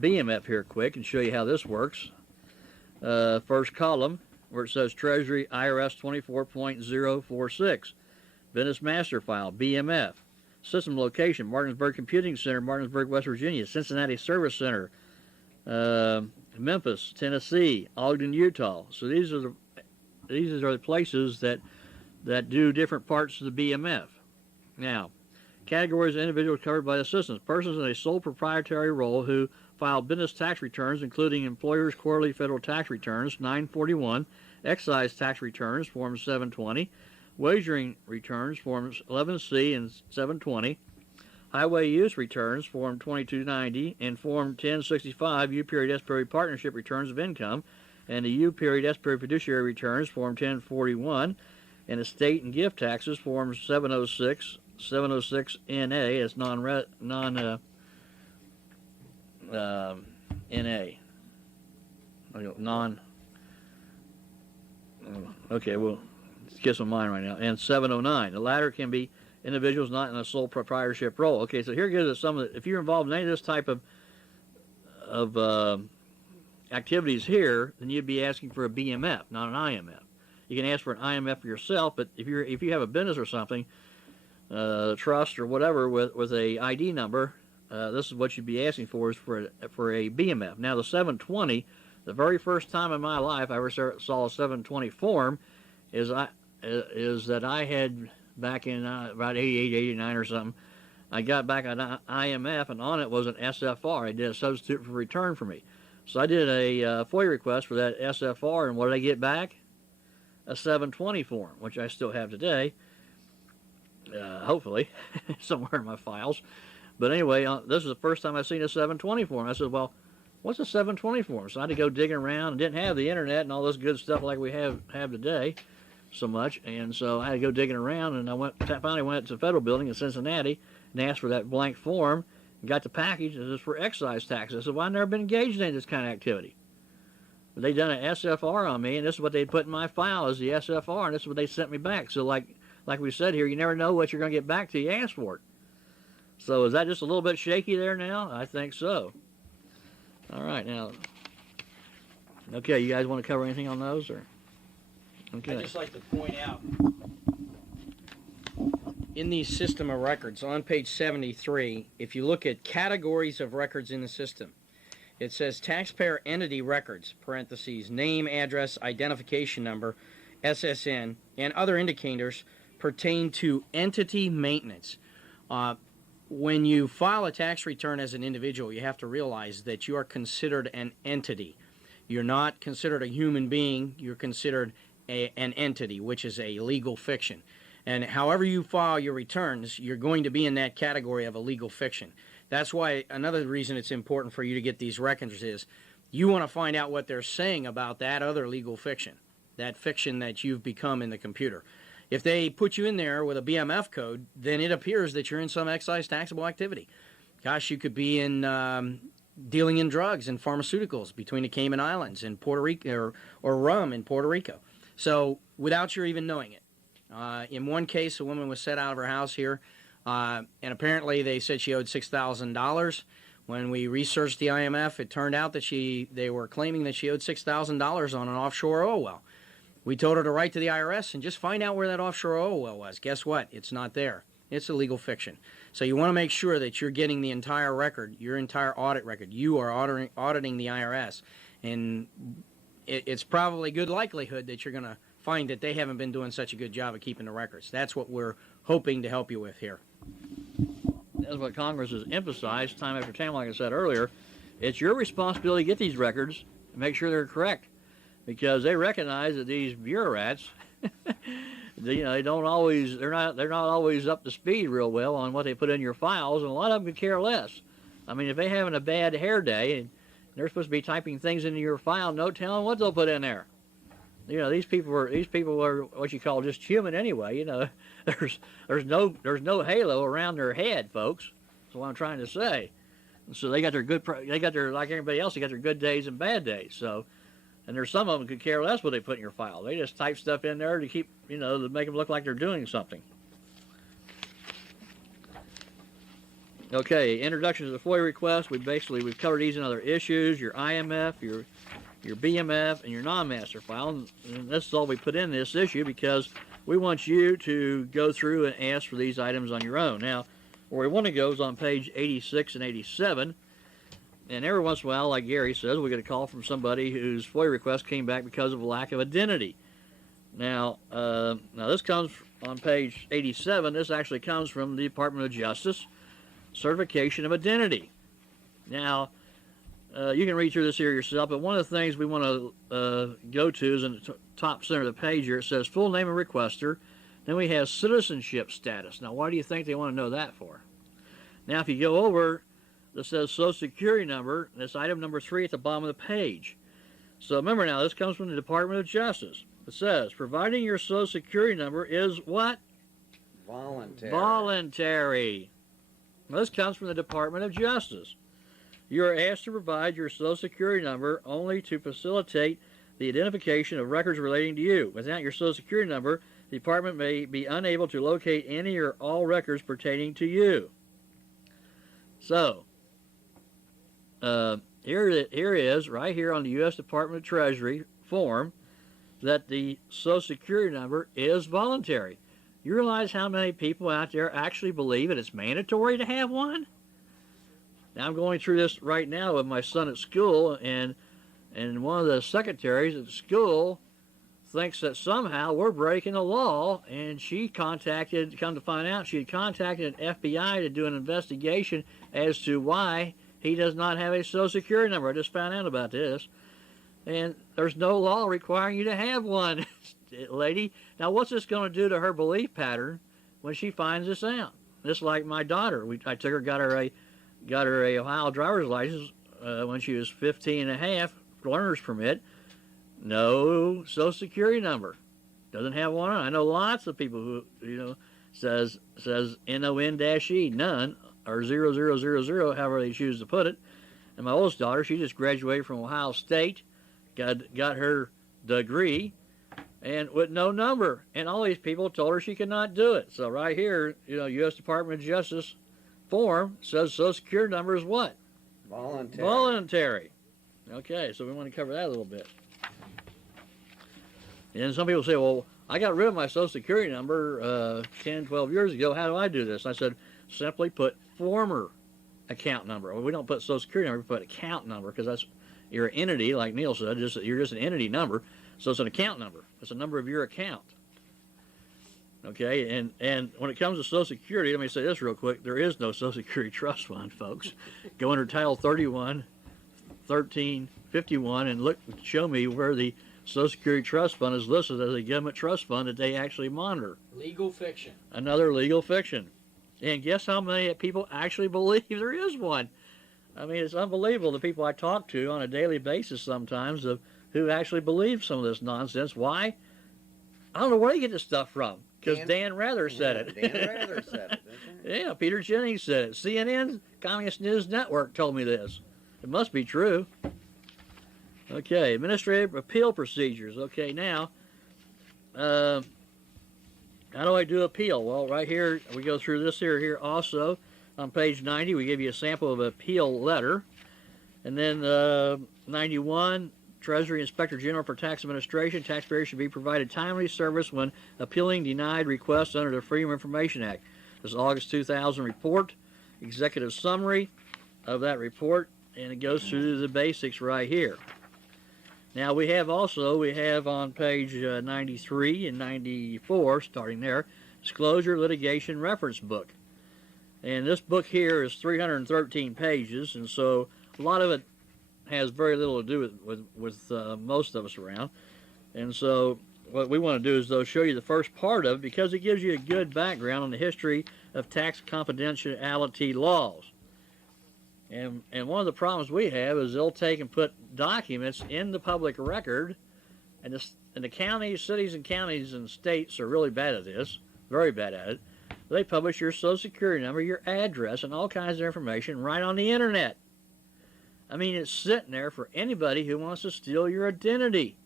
BMF here quick and show you how this works. First column, where it says Treasury IRS 24.046, Business Master File, BMF. System location, Martinsburg Computing Center, Martinsburg, West Virginia. Cincinnati Service Center, Memphis, Tennessee, Ogden, Utah. So these are the places that do different parts of the BMF. Now, categories of individuals covered by the systems. Persons in a sole proprietary role who file business tax returns, including employers' quarterly federal tax returns, 941, excise tax returns, Form 720, wagering returns, Forms 11C and 720, highway use returns, Form 2290, and Form 1065, U-period S-period partnership returns of income, and the U-period S-period fiduciary returns, Form 1041, and estate and gift taxes, Form 706, 706NA, as okay, well, let's get some mine right now. And 709. The latter can be individuals not in a sole proprietorship role. Okay, so here gives us some of the, if you're involved in any of this type of activities here, then you'd be asking for a BMF, not an IMF. You can ask for an IMF for yourself, but if you have a business or something, trust or whatever with a ID number, this is what you'd be asking for is for a BMF. Now the 720, the very first time in my life I ever saw a 720 form is that I had back in about 88, 89 or something. I got back on IMF, and on it was an SFR. I did a substitute for return for me. So I did a FOIA request for that SFR, and what did I get back? A 720 form, which I still have today, hopefully, somewhere in my files. But anyway, this is the first time I've seen a 720 form. I said, well, what's a 720 form? So I had to go digging around, and didn't have the internet and all this good stuff like we have today so much. And so I had to go digging around, and I finally went to the federal building in Cincinnati and asked for that blank form, and got the package. It was for excise taxes. I said, well, I've never been engaged in this kind of activity. But they done an SFR on me, and this is what they put in my file as the SFR, and this is what they sent me back. So like we said here, you never know what you're going to get back till you ask for it. So is that just a little bit shaky there now? I think so. All right, now, okay, you guys want to cover anything on those? Or okay. I'd just like to point out, in the system of records, on page 73, if you look at categories of records in the system, it says taxpayer entity records, parentheses, name, address, identification number, SSN, and other indicators pertain to entity maintenance. When you file a tax return as an individual, you have to realize that you are considered an entity. You're not considered a human being. You're considered an entity, which is a legal fiction. And however you file your returns, you're going to be in that category of a legal fiction. That's why another reason it's important for you to get these records is you want to find out what they're saying about that other legal fiction, that fiction that you've become in the computer. If they put you in there with a BMF code, then it appears that you're in some excise taxable activity. Gosh, you could be in dealing in drugs and pharmaceuticals between the Cayman Islands and Puerto Rico, or rum in Puerto Rico. So without your even knowing it. In one case, a woman was set out of her house here, and apparently they said she owed $6,000. When we researched the IMF, it turned out that they were claiming that she owed $6,000 on an offshore oil well. We told her to write to the IRS and just find out where that offshore oil well was. Guess what? It's not there. It's a legal fiction. So you want to make sure that you're getting the entire record, your entire audit record. You are auditing the IRS. And it's probably good likelihood that you're going to find that they haven't been doing such a good job of keeping the records. That's what we're hoping to help you with here. That's what Congress has emphasized time after time, like I said earlier. It's your responsibility to get these records and make sure they're correct, because they recognize that these bureaucrats, they're not always up to speed real well on what they put in your files, and a lot of them could care less. I mean, if they're having a bad hair day and they're supposed to be typing things into your file, no telling what they'll put in there. These people are what you call just human anyway. There's no halo around their head, folks. That's what I'm trying to say. And so they got their like everybody else, they got their good days and bad days. So, and there's some of them could care less what they put in your file. They just type stuff in there to keep, to make them look like they're doing something. Okay, introduction to the FOIA request. We've covered these and other issues. Your IMF, your BMF, and your non-master file. And this is all we put in this issue because we want you to go through and ask for these items on your own. Now, where we want to go is on page 86 and 87. And every once in a while, like Gary says, we get a call from somebody whose FOIA request came back because of a lack of identity. Now this comes on page 87. This actually comes from the Department of Justice, certification of identity. Now, you can read through this here yourself, but one of the things we want to go to is in the top center of the page here. It says full name of requester. Then we have citizenship status. Now, why do you think they want to know that for? Now, if you go over, it says Social Security number. That's item number 3 at the bottom of the page. So remember now, this comes from the Department of Justice. It says, providing your Social Security number is what? Voluntary. Voluntary. Now, this comes from the Department of Justice. You are asked to provide your Social Security number only to facilitate the identification of records relating to you. Without your Social Security number, the Department may be unable to locate any or all records pertaining to you. So, here is, right here on the U.S. Department of Treasury form, that the Social Security number is voluntary. You realize how many people out there actually believe that it's mandatory to have one? Now, I'm going through this right now with my son at school, and one of the secretaries at school thinks that somehow we're breaking the law, and come to find out, she had contacted an FBI to do an investigation as to why he does not have a Social Security number. I just found out about this. And there's no law requiring you to have one, lady. Now, what's this going to do to her belief pattern when she finds this out? Just like my daughter. I took her, got her a Ohio driver's license when she was 15 and a half, learner's permit. No Social Security number. Doesn't have one on. I know lots of people who, says NON-E, none, or 0000, however they choose to put it. And my oldest daughter, she just graduated from Ohio State, got her degree, and with no number. And all these people told her she could not do it. So right here, U.S. Department of Justice form says Social Security number is what? Voluntary. Okay, so we want to cover that a little bit. And some people say, well, I got rid of my Social Security number 10, 12 years ago. How do I do this? I said, simply put former account number. Well, we don't put Social Security number, we put account number, because you're an entity, like Neil said, you're just an entity number. So it's an account number. It's a number of your account. Okay, and when it comes to Social Security, let me say this real quick. There is no Social Security Trust Fund, folks. Go under Title 31, 1351, and show me where the Social Security Trust Fund is listed as a government trust fund that they actually monitor. Legal fiction. Another legal fiction. And guess how many people actually believe there is one? I mean, it's unbelievable, the people I talk to on a daily basis sometimes of who actually believe some of this nonsense. Why? I don't know where they get this stuff from, because Dan Rather said it. Dan Rather said it. That's right. Yeah, Peter Jennings said it. CNN, Communist News Network, told me this. It must be true. Okay, administrative appeal procedures. Okay, now, how do I do appeal? Well, right here, we go through this here also. On page 90, we give you a sample of an appeal letter. And then 91, Treasury Inspector General for Tax Administration. Taxpayers should be provided timely service when appealing denied requests under the Freedom of Information Act. This is August 2000 report, executive summary of that report, and it goes through the basics right here. Now, we have on page 93 and 94, starting there, Disclosure Litigation Reference Book. And this book here is 313 pages, and so a lot of it has very little to do with most of us around. And so what we want to do is, though, show you the first part of it, because it gives you a good background on the history of tax confidentiality laws. And one of the problems we have is they'll take and put documents in the public record, and the counties, cities and counties and states are really bad at this, very bad at it. They publish your Social Security number, your address, and all kinds of information right on the internet. I mean, it's sitting there for anybody who wants to steal your identity.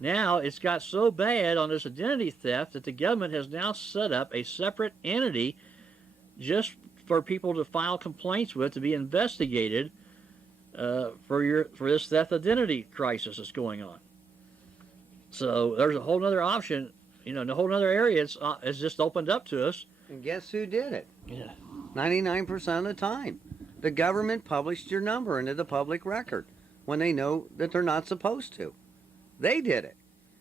Now, it's got so bad on this identity theft that the government has now set up a separate entity just for people to file complaints with, to be investigated for this theft identity crisis that's going on. So there's a whole other option, a whole other area it's just opened up to us. And guess who did it? Yeah. 99% of the time. The government published your number into the public record when they know that they're not supposed to. They did it.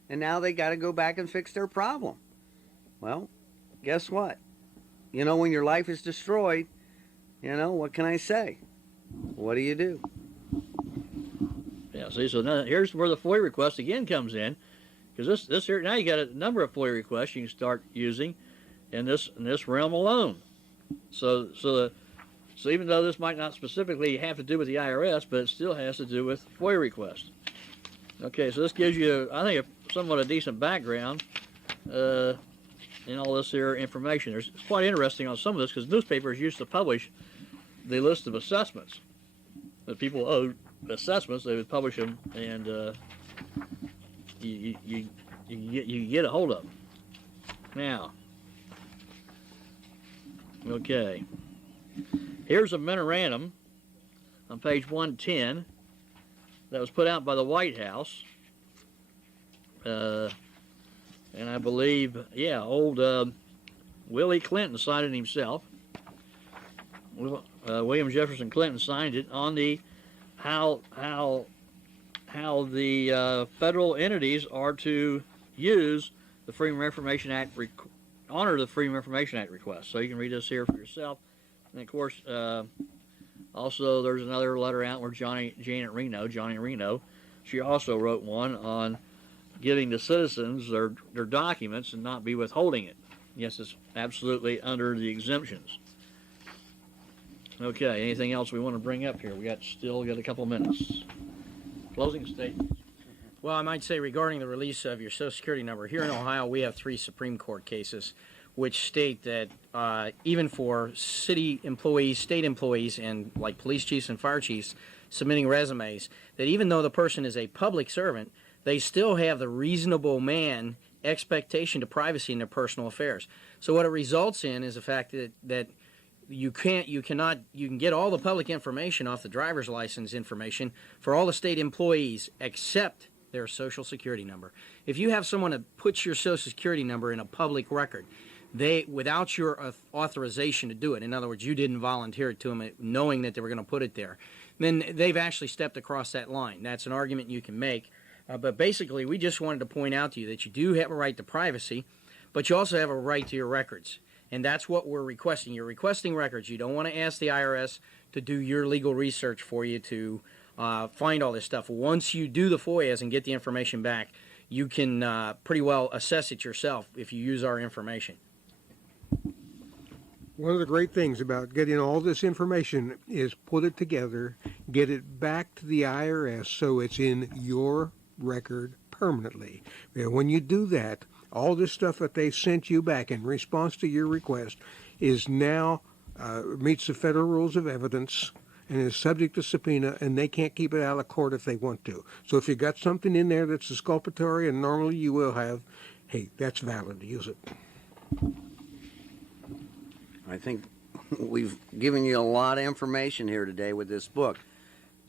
And now they got to go back and fix their problem. Well, guess what? When your life is destroyed, what can I say? What do you do? Yeah, see, so now here's where the FOIA request again comes in, because this here, now you got a number of FOIA requests you can start using in this realm alone. So even though this might not specifically have to do with the IRS, but it still has to do with FOIA requests. Okay, so this gives you, I think, somewhat a decent background in all this here information. It's quite interesting on some of this, because newspapers used to publish the list of assessments that people owed assessments. They would publish them, and you get a hold of them. Now, okay, here's a memorandum on page 110 that was put out by the White House. And I believe, old Willie Clinton signed it himself. William Jefferson Clinton signed it on the how the federal entities are to use the Freedom of Information Act, honor the Freedom of Information Act request. So you can read this here for yourself. And of course, also there's another letter out where Johnny Reno, she also wrote one on giving the citizens their documents and not be withholding it. Yes, it's absolutely under the exemptions. Okay, anything else we want to bring up here? Still got a couple minutes. Closing statements. Well, I might say regarding the release of your Social Security number, here in Ohio we have 3 Supreme Court cases which state that even for city employees, state employees, and like police chiefs and fire chiefs submitting resumes, that even though the person is a public servant, they still have the reasonable man expectation to privacy in their personal affairs. So what it results in is the fact that you can get all the public information off the driver's license information for all the state employees except their Social Security number. If you have someone that puts your Social Security number in a public record, without your authorization to do it, in other words, you didn't volunteer it to them knowing that they were going to put it there, then they've actually stepped across that line. That's an argument you can make. But basically, we just wanted to point out to you that you do have a right to privacy, but you also have a right to your records. And that's what we're requesting. You're requesting records. You don't want to ask the IRS to do your legal research for you to find all this stuff. Once you do the FOIAs and get the information back, you can pretty well assess it yourself if you use our information. One of the great things about getting all this information is put it together, get it back to the IRS so it's in your record permanently. And when you do that, all this stuff that they sent you back in response to your request is now meets the federal rules of evidence and is subject to subpoena, and they can't keep it out of court if they want to. So if you got something in there that's exculpatory, and normally you will have, hey, that's valid, use it. I think we've given you a lot of information here today with this book.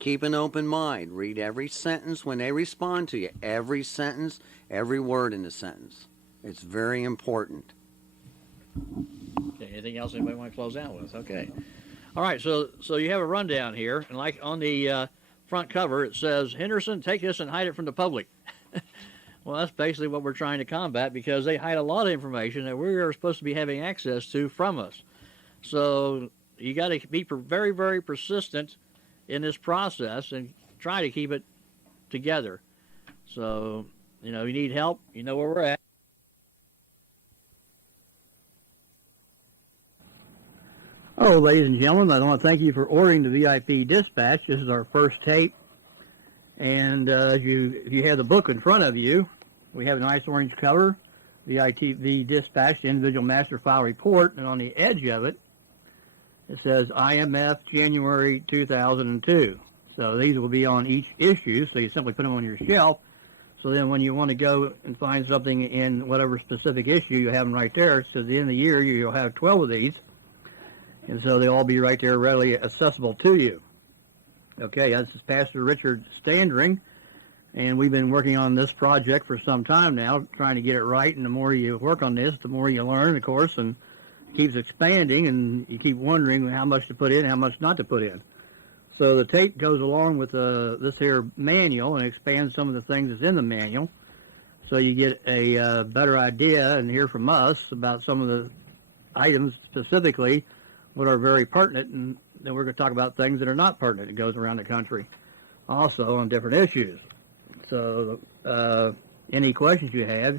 Keep an open mind. Read every sentence when they respond to you. Every sentence, every word in the sentence. It's very important. Okay, anything else anybody want to close out with? Okay. All right, so you have a rundown here, and like on the front cover, it says, Henderson, take this and hide it from the public. Well, that's basically what we're trying to combat, because they hide a lot of information that we're supposed to be having access to from us. So you got to be very, very persistent in this process and try to keep it together. So, you need help, you know where we're at. Oh, ladies and gentlemen, I want to thank you for ordering the VIP Dispatch. This is our first tape. And if you have the book in front of you, we have a nice orange cover, the Dispatch, the Individual Master File Report, and on the edge of it, it says IMF January 2002. So these will be on each issue, so you simply put them on your shelf. So then when you want to go and find something in whatever specific issue, you have them right there. So at the end of the year, you'll have 12 of these. And so they'll all be right there readily accessible to you. Okay, this is Pastor Richard Standring, and we've been working on this project for some time now, trying to get it right. And the more you work on this, the more you learn, of course, and it keeps expanding, and you keep wondering how much to put in, how much not to put in. So the tape goes along with this here manual and expands some of the things that's in the manual, so you get a better idea and hear from us about some of the items specifically what are very pertinent, and then we're going to talk about things that are not pertinent. It goes around the country also on different issues. So any questions you have,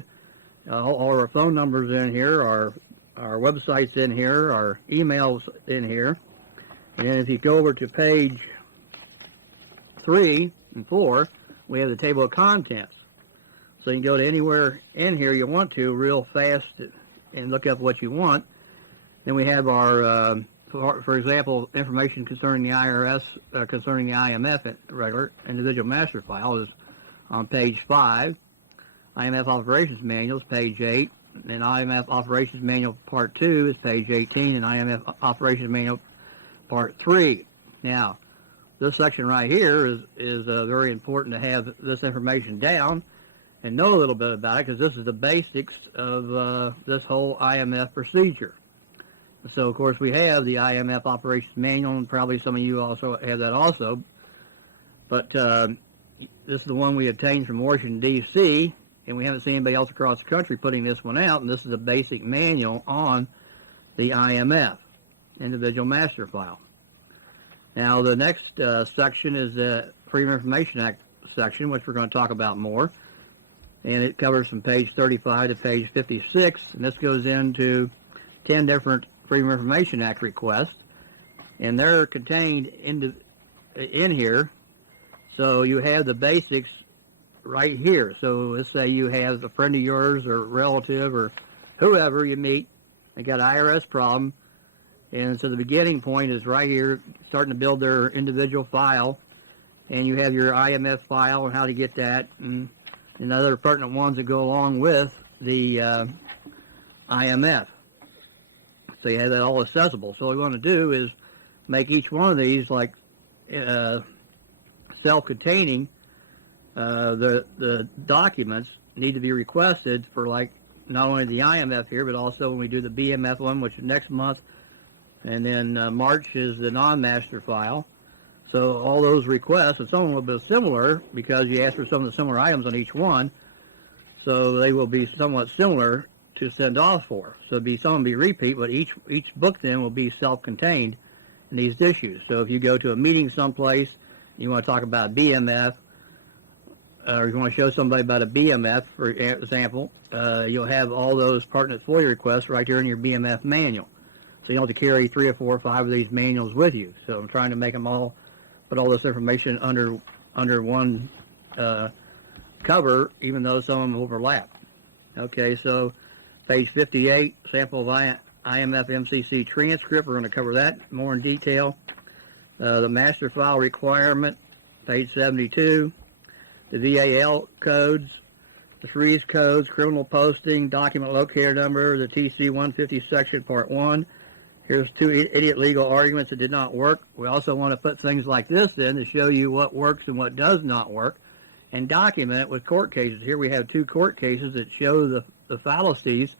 all our phone numbers in here, our website's in here, our emails in here. And if you go over to page 3 and 4, we have the table of contents. So you can go to anywhere in here you want to real fast and look up what you want. Then we have our, for example, information concerning the IRS, concerning the IMF regular individual master file is on page 5. IMF Operations Manual is page 8. And IMF Operations Manual Part 2 is page 18. And IMF Operations Manual Part 3. Now, this section right here is very important to have this information down. and know a little bit about it, because this is the basics of this whole IMF procedure. So, of course, we have the IMF Operations Manual, and probably some of you also have that also. But this is the one we obtained from Washington, D.C., and we haven't seen anybody else across the country putting this one out, and this is a basic manual on the IMF, Individual Master File. Now, the next section is the Freedom of Information Act section, which we're going to talk about more, and it covers from page 35 to page 56, and this goes into 10 different Freedom of Information Act requests, and they're contained in here. So you have the basics right here. So let's say you have a friend of yours or relative or whoever you meet, they got an IRS problem, and so the beginning point is right here, starting to build their individual file, and you have your IMF file and how to get that, and other pertinent ones that go along with the IMF. So you have that all accessible. So what we want to do is make each one of these like self-containing. The documents need to be requested for like not only the IMF here, but also when we do the BMF one, which is next month, and then March is the non-master file. So all those requests, and some of them will be similar because you ask for some of the similar items on each one, so they will be somewhat similar to send off for. So some will be repeat, but each book then will be self-contained in these issues. So if you go to a meeting someplace, you want to talk about BMF, or you want to show somebody about a BMF, for example, you'll have all those pertinent FOIA requests right there in your BMF manual. So you don't have to carry 3 or 4 or 5 of these manuals with you. So I'm trying to make them all, put all this information under one cover, even though some of them overlap. Okay, so page 58, sample of IMF MCC transcript. We're going to cover that more in detail. The master file requirement, page 72. The VAL codes, the freeze codes, criminal posting, document locator number, the TC 150 section part 1. Here's 2 idiot legal arguments that did not work. We also want to put things like this in to show you what works and what does not work, and document it with court cases. Here we have 2 court cases that show the fallacies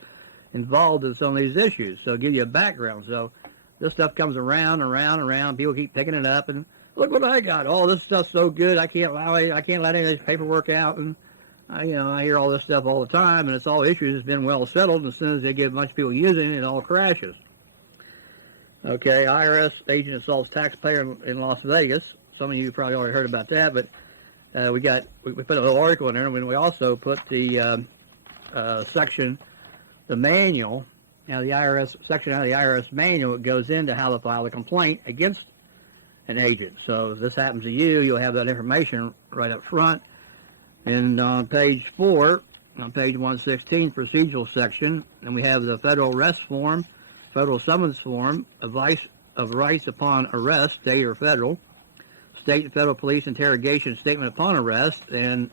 involved in some of these issues. So give you a background. So this stuff comes around and around and around. People keep picking it up, and look what I got. Oh, this stuff's so good. I can't let any of this paperwork out. And I hear all this stuff all the time, and it's all issues that's been well settled. And as soon as they get a bunch of people using it, it all crashes. Okay, IRS agent assaults taxpayer in Las Vegas. Some of you probably already heard about that, but we put a little article in there, and we also put the section, the manual. Now the IRS section out of the IRS manual, it goes into how to file a complaint against an agent. So if this happens to you, you'll have that information right up front. And on page 4, on page 116, procedural section, and we have the federal arrest form, federal summons form, advice of rights upon arrest, state or federal, state and federal police interrogation statement upon arrest, and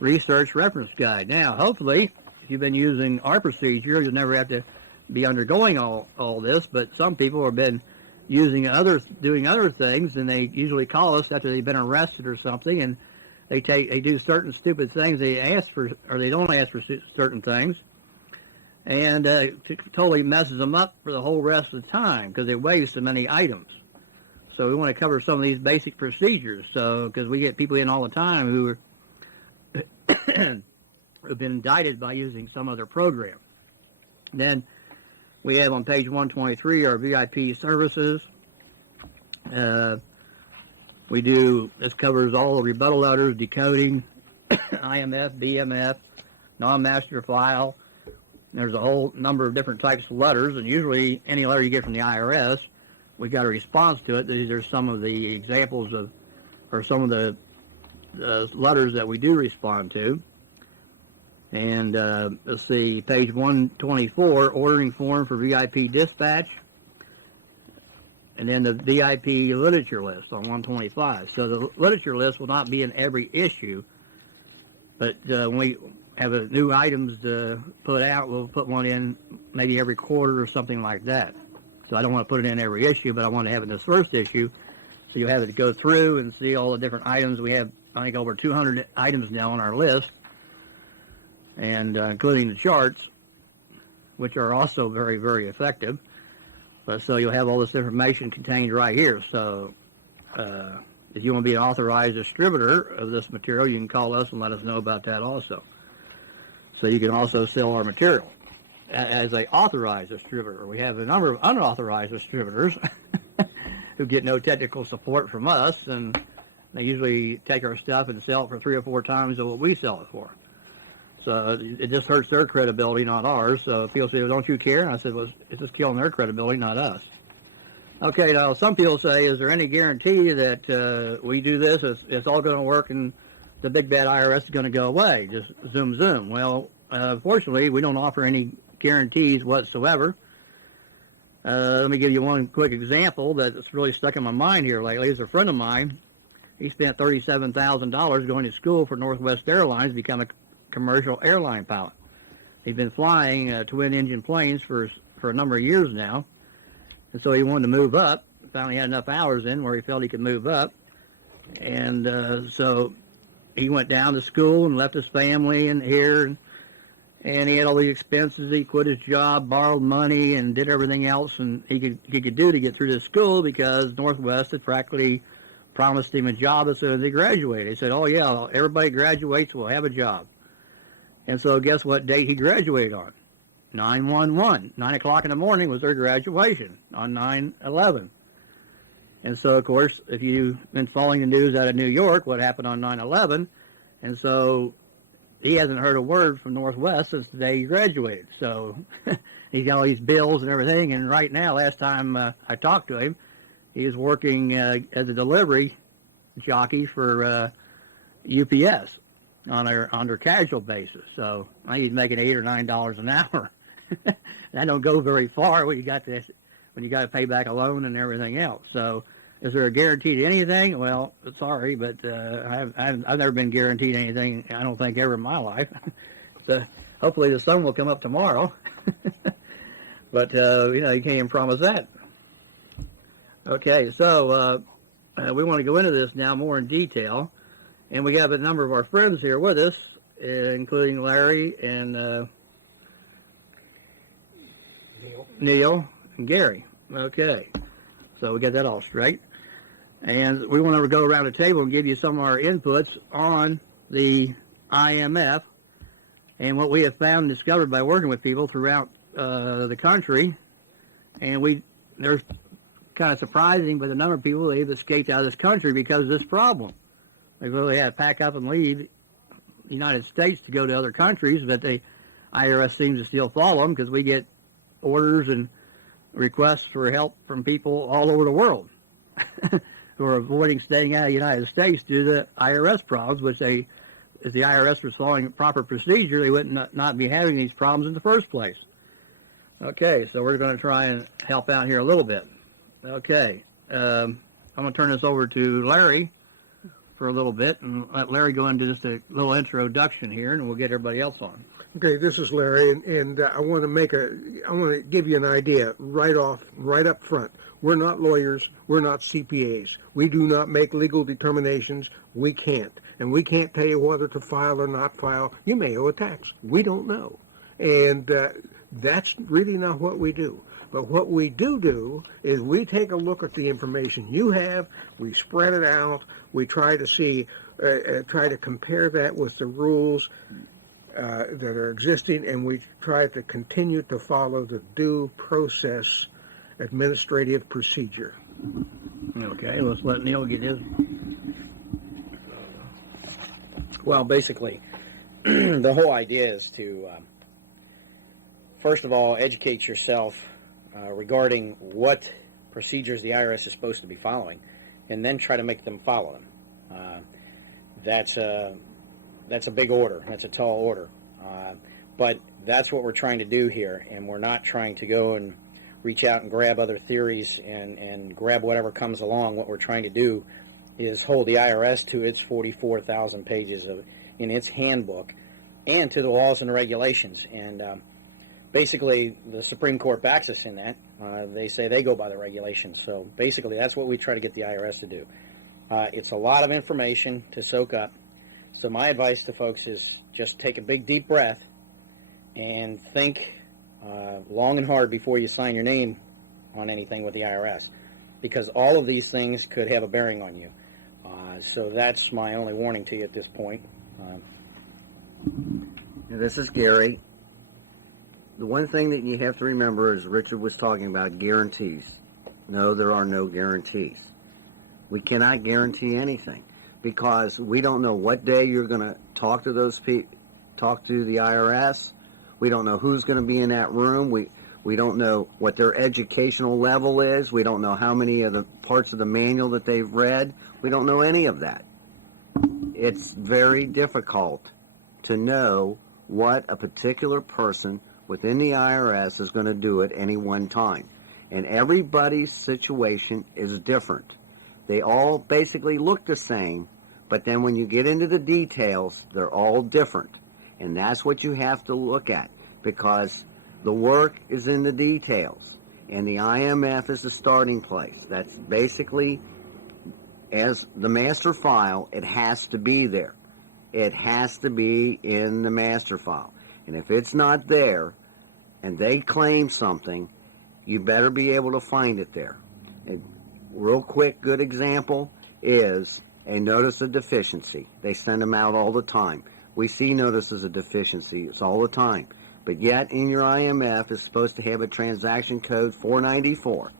research reference guide. Now, hopefully, if you've been using our procedure, you'll never have to be undergoing all this, but some people have been doing other things, and they usually call us after they've been arrested or something, and they do certain stupid things. They ask for, or they don't ask for certain things, and it totally messes them up for the whole rest of the time because they waste so many items. So we want to cover some of these basic procedures. So because we get people in all the time who have been indicted by using some other program. Then we have on page 123 our VIP services. This covers all the rebuttal letters, decoding, IMF, BMF, non-master file. There's a whole number of different types of letters, and usually any letter you get from the IRS, we got a response to it. These are some of the examples of, or some of the letters that we do respond to. And let's see, page 124, ordering form for VIP dispatch, and then the VIP literature list on 125. So the literature list will not be in every issue, but when we have new items to put out, we'll put one in maybe every quarter or something like that. So I don't want to put it in every issue, but I want to have it in this first issue, so you'll have it to go through and see all the different items. We have, I think, over 200 items now on our list. and including the charts, which are also very, very effective. But so you'll have all this information contained right here. So if you want to be an authorized distributor of this material, you can call us and let us know about that also. So you can also sell our material as a authorized distributor. We have a number of unauthorized distributors who get no technical support from us, and they usually take our stuff and sell it for 3 or 4 times of what we sell it for. So it just hurts their credibility, not ours. So people say, well, don't you care? And I said, well, it's just killing their credibility, not us. Okay, now some people say, is there any guarantee that we do this, it's all going to work and the big bad IRS is going to go away? Just zoom, zoom. Well, fortunately, we don't offer any guarantees whatsoever. Let me give you one quick example that's really stuck in my mind here lately. Is a friend of mine. He spent $37,000 going to school for Northwest Airlines to become a commercial airline pilot. He's been flying twin-engine planes for a number of years now, and so he wanted to move up. Finally had enough hours in where he felt he could move up, and so he went down to school and left his family in here, and he had all the expenses. He quit his job, borrowed money, and did everything else and he could do to get through this school, because Northwest had practically promised him a job as soon as he graduated. He said, oh yeah, everybody graduates, we'll have a job. And so guess what date he graduated on? 9/11. 9 o'clock in the morning was their graduation on 9/11. And so, of course, if you've been following the news out of New York, what happened on 9/11, and so he hasn't heard a word from Northwest since the day he graduated. So he's got all these bills and everything, and right now, last time I talked to him, he was working as a delivery jockey for UPS on their casual basis. So I think he's making $8 or $9 an hour. That don't go very far when you got to pay back a loan and everything else. So is there a guarantee to anything? Well, sorry, but I've never been guaranteed anything, I don't think, ever in my life. So hopefully the sun will come up tomorrow. But you can't even promise that. Okay, so we want to go into this now more in detail. And we have a number of our friends here with us, including Larry and Neil and Gary. Okay, so we got that all straight. And we want to go around the table and give you some of our inputs on the IMF and what we have found and discovered by working with people throughout the country. And there's kind of surprising, but the number of people that have escaped out of this country because of this problem. They really had to pack up and leave the United States to go to other countries, but the IRS seems to still follow them because we get orders and requests for help from people all over the world who are avoiding staying out of the United States due to the IRS problems, which if the IRS was following proper procedure, they would not be having these problems in the first place. Okay, so we're going to try and help out here a little bit. Okay, I'm going to turn this over to Larry for a little bit and let Larry go into just a little introduction here, and we'll get everybody else on. Okay, this is Larry, and I want to give you an idea right up front. We're not lawyers. We're not CPAs. We do not make legal determinations. We can't. And we can't tell you whether to file or not file. You may owe a tax. We don't know. And that's really not what we do. But what we do is we take a look at the information you have, we spread it out, we try to see, try to compare that with the rules that are existing, and we try to continue to follow the due process administrative procedure. Okay, let's let Neil get his. Well, basically, the whole idea is to, first of all, educate yourself regarding what procedures the IRS is supposed to be following, and then try to make them follow them. That's a big order. That's a tall order. But that's what we're trying to do here, and we're not trying to go and reach out and grab other theories and grab whatever comes along. What we're trying to do is hold the IRS to its 44,000 pages in its handbook and to the laws and the regulations. And basically, the Supreme Court backs us in that. They say they go by the regulations. So basically, that's what we try to get the IRS to do. It's a lot of information to soak up. So my advice to folks is just take a big deep breath and think long and hard before you sign your name on anything with the IRS, because all of these things could have a bearing on you. So that's my only warning to you at this point. This is Gary. The one thing that you have to remember is Richard was talking about guarantees. No, there are no guarantees. We cannot guarantee anything because we don't know what day you're going to talk to those people, talk to the IRS. We don't know who's going to be in that room. We don't know what their educational level is. We don't know how many of the parts of the manual that they've read. We don't know any of that. It's very difficult to know what a particular person within the IRS is going to do at any one time. And everybody's situation is different. They all basically look the same, but then when you get into the details, they're all different. And that's what you have to look at, because the work is in the details, and the IMF is the starting place. That's basically, as the master file, it has to be there. It has to be in the master file. And if it's not there, and they claim something, you better be able to find it there. A real quick, good example is a notice of deficiency. They send them out all the time. We see notices of deficiency. It's all the time. But yet, in your IMF, is supposed to have a transaction code 494.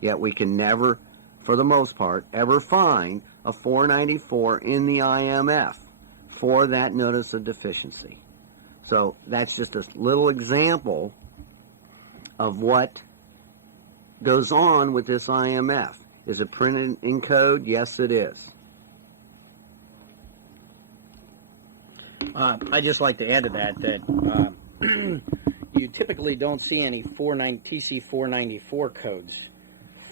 Yet we can never, for the most part, ever find a 494 in the IMF for that notice of deficiency. So that's just a little example of what goes on with this IMF. Is it printed in code? Yes, it is. I'd just like to add to that you typically don't see any TC 494 codes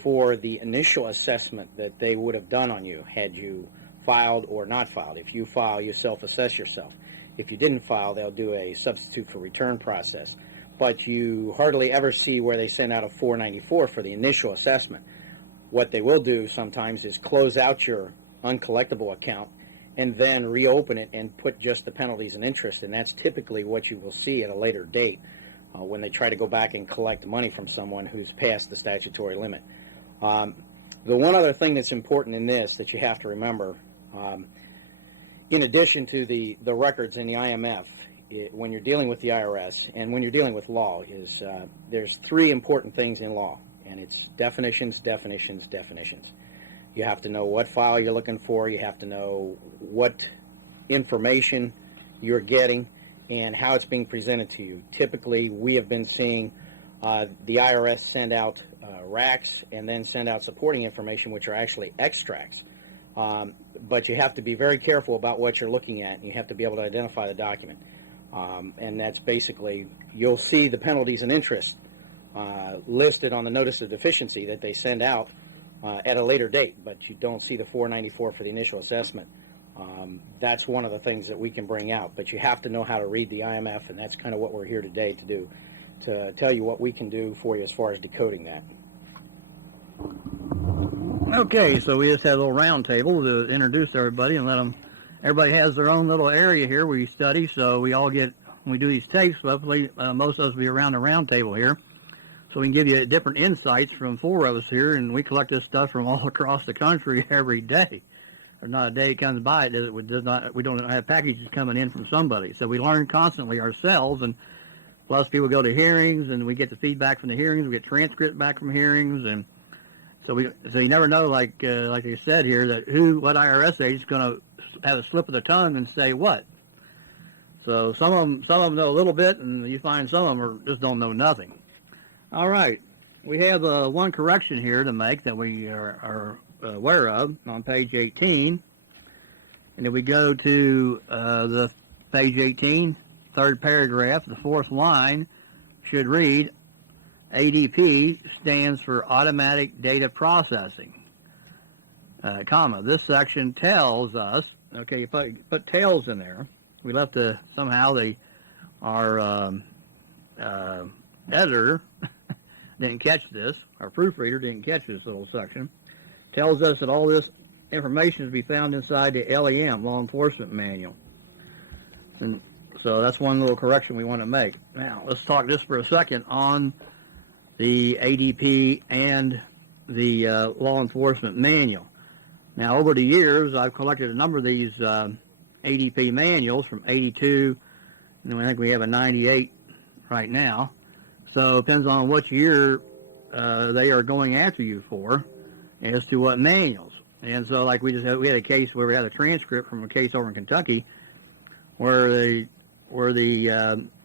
for the initial assessment that they would have done on you had you filed or not filed. If you file, you self-assess yourself. If you didn't file, they'll do a substitute for return process. But you hardly ever see where they send out a 494 for the initial assessment. What they will do sometimes is close out your uncollectible account and then reopen it and put just the penalties and interest, and that's typically what you will see at a later date when they try to go back and collect money from someone who's past the statutory limit. The one other thing that's important in this that you have to remember, in addition to the records in the IMF, when you're dealing with the IRS and when you're dealing with law, is there's three important things in law, and it's definitions, definitions, definitions. You have to know what file you're looking for. You have to know what information you're getting and how it's being presented to you. Typically, we have been seeing the IRS send out racks and then send out supporting information, which are actually extracts. But you have to be very careful about what you're looking at, and you have to be able to identify the document. And that's basically, you'll see the penalties and interest listed on the notice of deficiency that they send out at a later date, but you don't see the 494 for the initial assessment. That's one of the things that we can bring out, but you have to know how to read the IMF, and that's kind of what we're here today to do, to tell you what we can do for you as far as decoding that. Okay, so we just had a little round table to introduce everybody and let them. Everybody has their own little area here where you study, so we all get, when we do these tapes, hopefully most of us will be around the round table here. So we can give you different insights from four of us here, and we collect this stuff from all across the country every day. There's not a day comes by we don't have packages coming in from somebody. So we learn constantly ourselves, and plus people go to hearings, and we get the feedback from the hearings. We get transcripts back from hearings, and so you never know, like they said here, that what IRS agent is going to have a slip of the tongue and say what. So some of them know a little bit, and you find some of them just don't know nothing. All right, we have one correction here to make that we are aware of on page 18. And if we go to the page 18, third paragraph, the fourth line should read, ADP stands for Automatic Data Processing, comma. This section tells us, okay, you put tails in there. We left our editor didn't catch this. Our proofreader didn't catch this little section. Tells us that all this information is to be found inside the LEM, Law Enforcement Manual. And so that's one little correction we want to make. Now, let's talk just for a second on the ADP and the Law Enforcement Manual. Now, over the years, I've collected a number of these ADP manuals from 82, and I think we have a 98 right now. So it depends on what year they are going after you for as to what manuals. And so, like we had a case where we had a transcript from a case over in Kentucky where the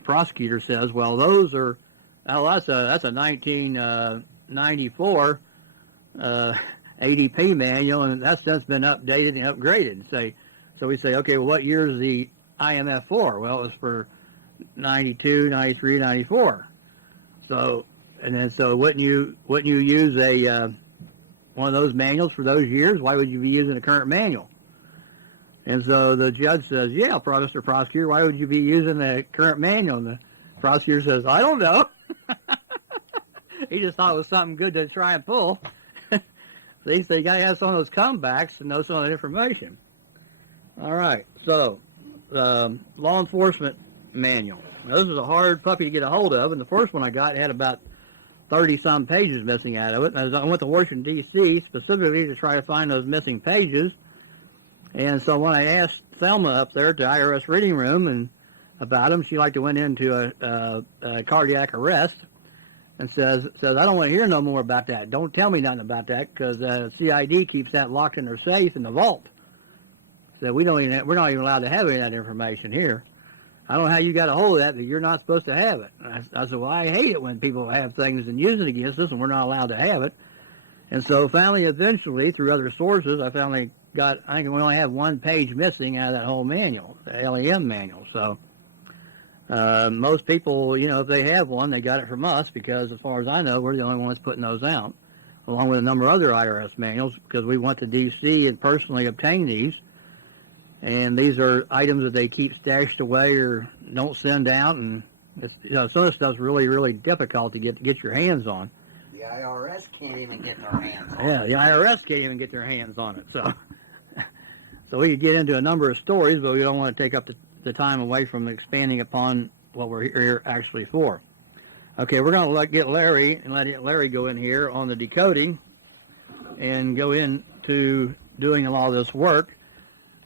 prosecutor says, well, that's a 1994 ADP manual, and that's been updated and upgraded. So we say, okay, well, what year is the IMF for? Well, it was for 92, 93, 94. So wouldn't you use one of those manuals for those years? Why would you be using a current manual? And so the judge says, yeah, Mr. Prosecutor, why would you be using the current manual? And the prosecutor says, I don't know. He just thought it was something good to try and pull. So you got to have some of those comebacks and know some of that information. All right, so Law Enforcement Manual. Now, this is a hard puppy to get a hold of, and the first one I got had about 30-some pages missing out of it. And I went to Washington, D.C. specifically to try to find those missing pages. And so when I asked Thelma up there at the IRS reading room and about them, she like to went into a cardiac arrest and says, I don't want to hear no more about that. Don't tell me nothing about that because CID keeps that locked in their safe in the vault. So we're not even allowed to have any of that information here. I don't know how you got a hold of that, but you're not supposed to have it. I said, well, I hate it when people have things and use it against us, and we're not allowed to have it. And so finally, eventually, through other sources, I think we only have one page missing out of that whole manual, the LEM manual. So most people, if they have one, they got it from us because, as far as I know, we're the only ones putting those out, along with a number of other IRS manuals, because we went to D.C. and personally obtained these. And these are items that they keep stashed away or don't send out, and some of this stuff's really, really difficult to get your hands on. The IRS can't even get their hands on it. Yeah, the IRS can't even get their hands on it. So we could get into a number of stories, but we don't want to take up the time away from expanding upon what we're here actually for. Okay, we're going to get Larry and let Larry go in here on the decoding and go into doing a lot of this work.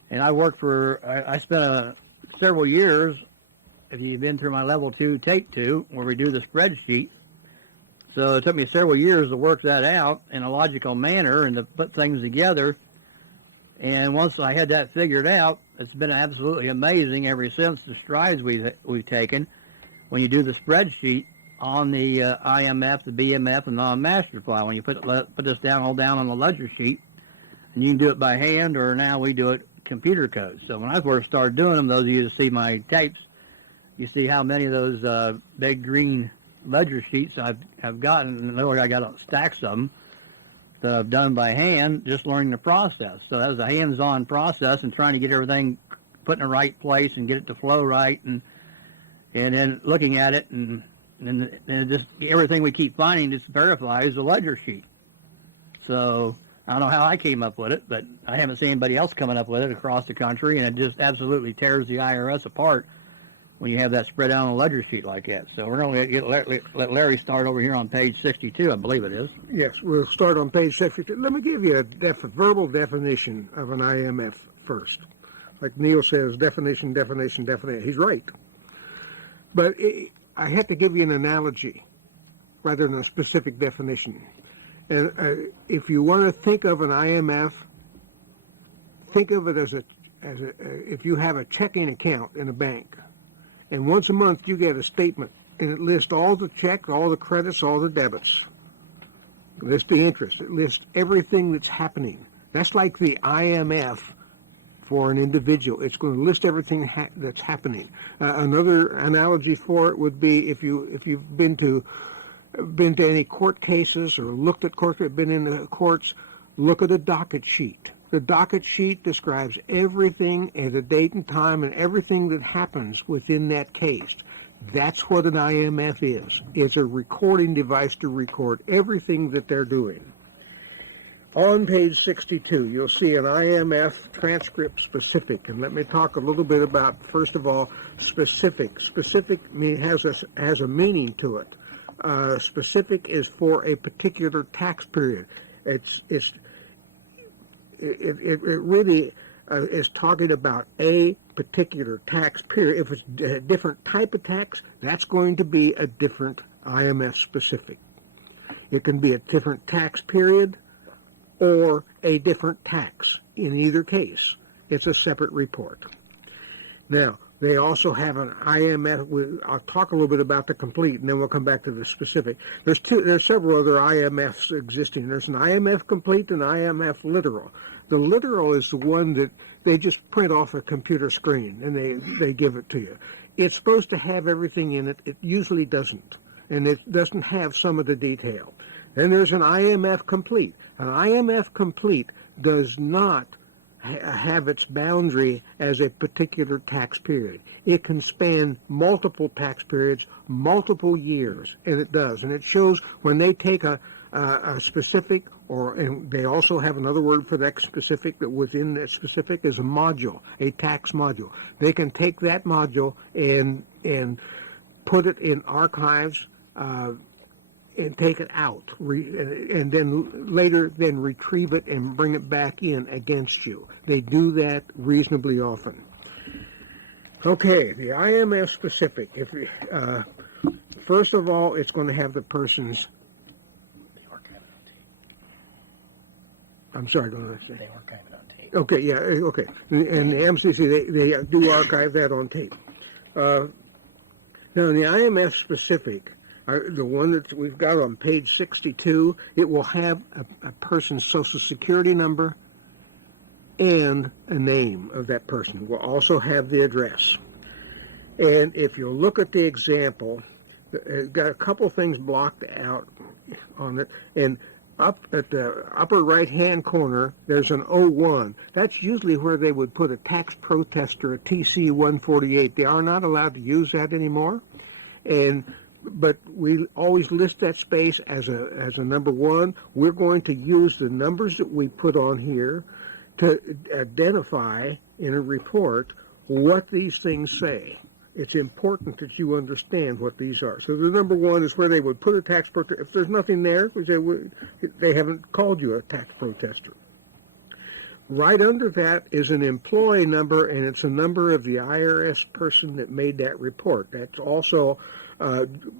And I spent several years, if you've been through my level 2, tape 2, where we do the spreadsheet. So it took me several years to work that out in a logical manner and to put things together. And once I had that figured out, it's been absolutely amazing ever since, the strides we've taken when you do the spreadsheet on the IMF, the BMF, and non-master file. When you put this all down on the ledger sheet, and you can do it by hand, or now we do it computer codes. So when I first started doing them, those of you that see my tapes, you see how many of those big green ledger sheets I've gotten, and literally I got stacks of them that I've done by hand, just learning the process. So that was a hands-on process and trying to get everything put in the right place and get it to flow right, and then looking at it, and just everything we keep finding just verifies the ledger sheet. So I don't know how I came up with it, but I haven't seen anybody else coming up with it across the country, and it just absolutely tears the IRS apart when you have that spread out on a ledger sheet like that. So we're going to let Larry start over here on page 62, I believe it is. Yes, we'll start on page 62. Let me give you a verbal definition of an IMF first. Like Neil says, definition. He's right. But I have to give you an analogy rather than a specific definition. And if you want to think of an IMF, think of it as if you have a checking account in a bank, and once a month you get a statement, and it lists all the checks, all the credits, all the debits. It lists the interest. It lists everything that's happening. That's like the IMF for an individual. It's going to list everything that's happening. Another analogy for it would be if you've been to any court cases or looked at court, been in the courts, look at a docket sheet. The docket sheet describes everything and the date and time and everything that happens within that case. That's what an IMF is. It's a recording device to record everything that they're doing. On page 62, you'll see an IMF transcript specific, and let me talk a little bit about, first of all, specific. Specific has a meaning to it. Specific is for a particular tax period. It really is talking about a particular tax period. If it's a different type of tax, that's going to be a different IMF specific. It can be a different tax period or a different tax. In either case, it's a separate report. Now, they also have an IMF. I'll talk a little bit about the complete, and then we'll come back to the specific. There's several other IMFs existing. There's an IMF complete and IMF literal. The literal is the one that they just print off a computer screen and they give it to you. It's supposed to have everything in it. It usually doesn't, and it doesn't have some of the detail. Then there's an IMF complete. An IMF complete does not have its boundary as a particular tax period. It can span multiple tax periods, multiple years, and it does. And it shows when they take a specific, and they also have another word for that specific, that within that specific is a module, a tax module. They can take that module and put it in archives, and take it out, and then later retrieve it and bring it back in against you. They do that reasonably often. Okay, the IMF specific. First of all, it's going to have the person's. They archive it on tape. I'm sorry, don't understand. They archive it on tape. Okay, yeah, okay. And the MCC, they do archive that on tape. Now, in the IMF specific, the one that we've got on page 62, it will have a person's social security number and a name of that person. It will also have the address. And if you look at the example, it's got a couple things blocked out on it. And up at the upper right-hand corner, there's an 01. That's usually where they would put a tax protester, a TC 148. They are not allowed to use that anymore. But we always list that space as a number 1. We're going to use the numbers that we put on here to identify in a report what these things say. It's important that you understand what these are. So the number 1 is where they would put a tax protester. If there's nothing there, they haven't called you a tax protester. Right under that is an employee number, and it's a number of the IRS person that made that report. That's also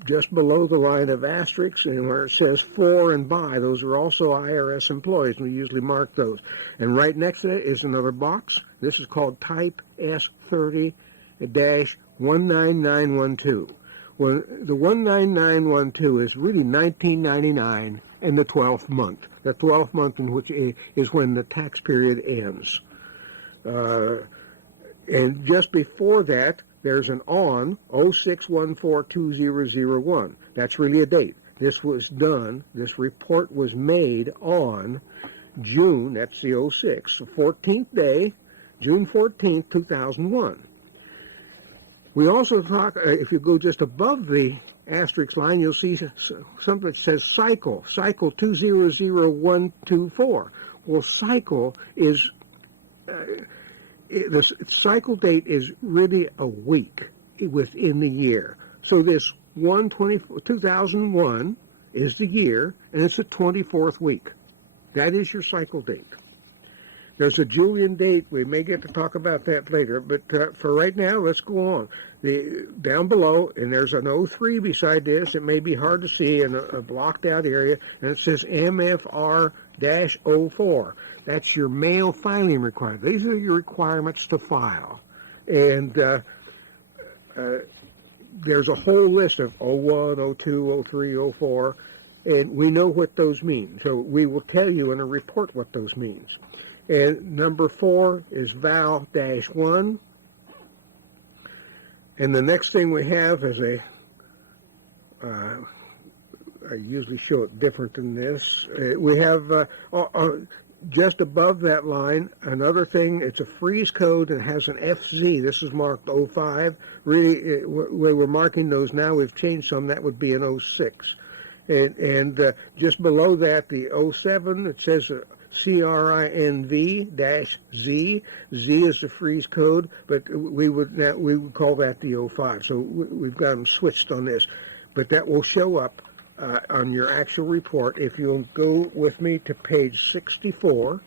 just below the line of asterisks, and where it says for and by, those are also IRS employees, and we usually mark those. And right next to it is another box. This is called type S30-19912. Well, the 19912 is really 1999 and the 12th month. The 12th month in which is when the tax period ends. And just before that, there's an on 06142001. That's really a date. This was done, this report was made on June, that's the 06, 14th day, June 14th, 2001. We also talk, if you go just above the asterisk line, you'll see something that says cycle 200124. Well, cycle is, the cycle date is really a week within the year. So this 2001 is the year, and it's the 24th week. That is your cycle date. There's a Julian date. We may get to talk about that later, but for right now, let's go on. Down below, and there's an 03 beside this. It may be hard to see in a blocked out area, and it says MFR-04. That's your mail filing requirement. These are your requirements to file. And there's a whole list of 01, 02, 03, 04, and we know what those mean. So we will tell you in a report what those means. And number 4 is Val-1. And the next thing we have is I usually show it different than this. We have just above that line, another thing, it's a freeze code that has an FZ. This is marked 05. Really, where we're marking those now, we've changed some. That would be an 06. And just below that, the 07, it says CRINV-Z. Z is the freeze code, but we would call that the 05. So we've got them switched on this. But that will show up on your actual report. If you'll go with me to page 64,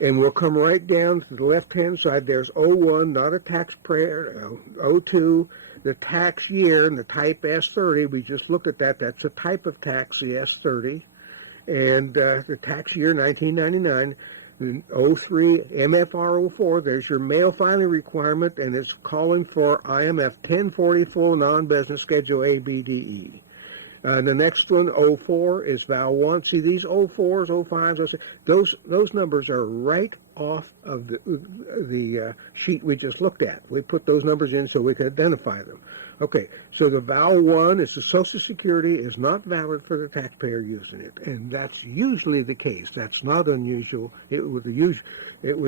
and we'll come right down to the left-hand side. There's 01, not a taxpayer, 02, the tax year, and the type S30. We just looked at that. That's a type of tax, the S30. And the tax year, 1999. 03, MFR 04, there's your mail filing requirement, and it's calling for IMF 1040 full non-business schedule A, B, D, E. The next one, 04, is Val 1. See, these 04s, 05s, those numbers are right off of the sheet we just looked at. We put those numbers in so we could identify them. Okay, so the Val 1 is the Social Security is not valid for the taxpayer using it, and that's usually the case. That's not unusual. It would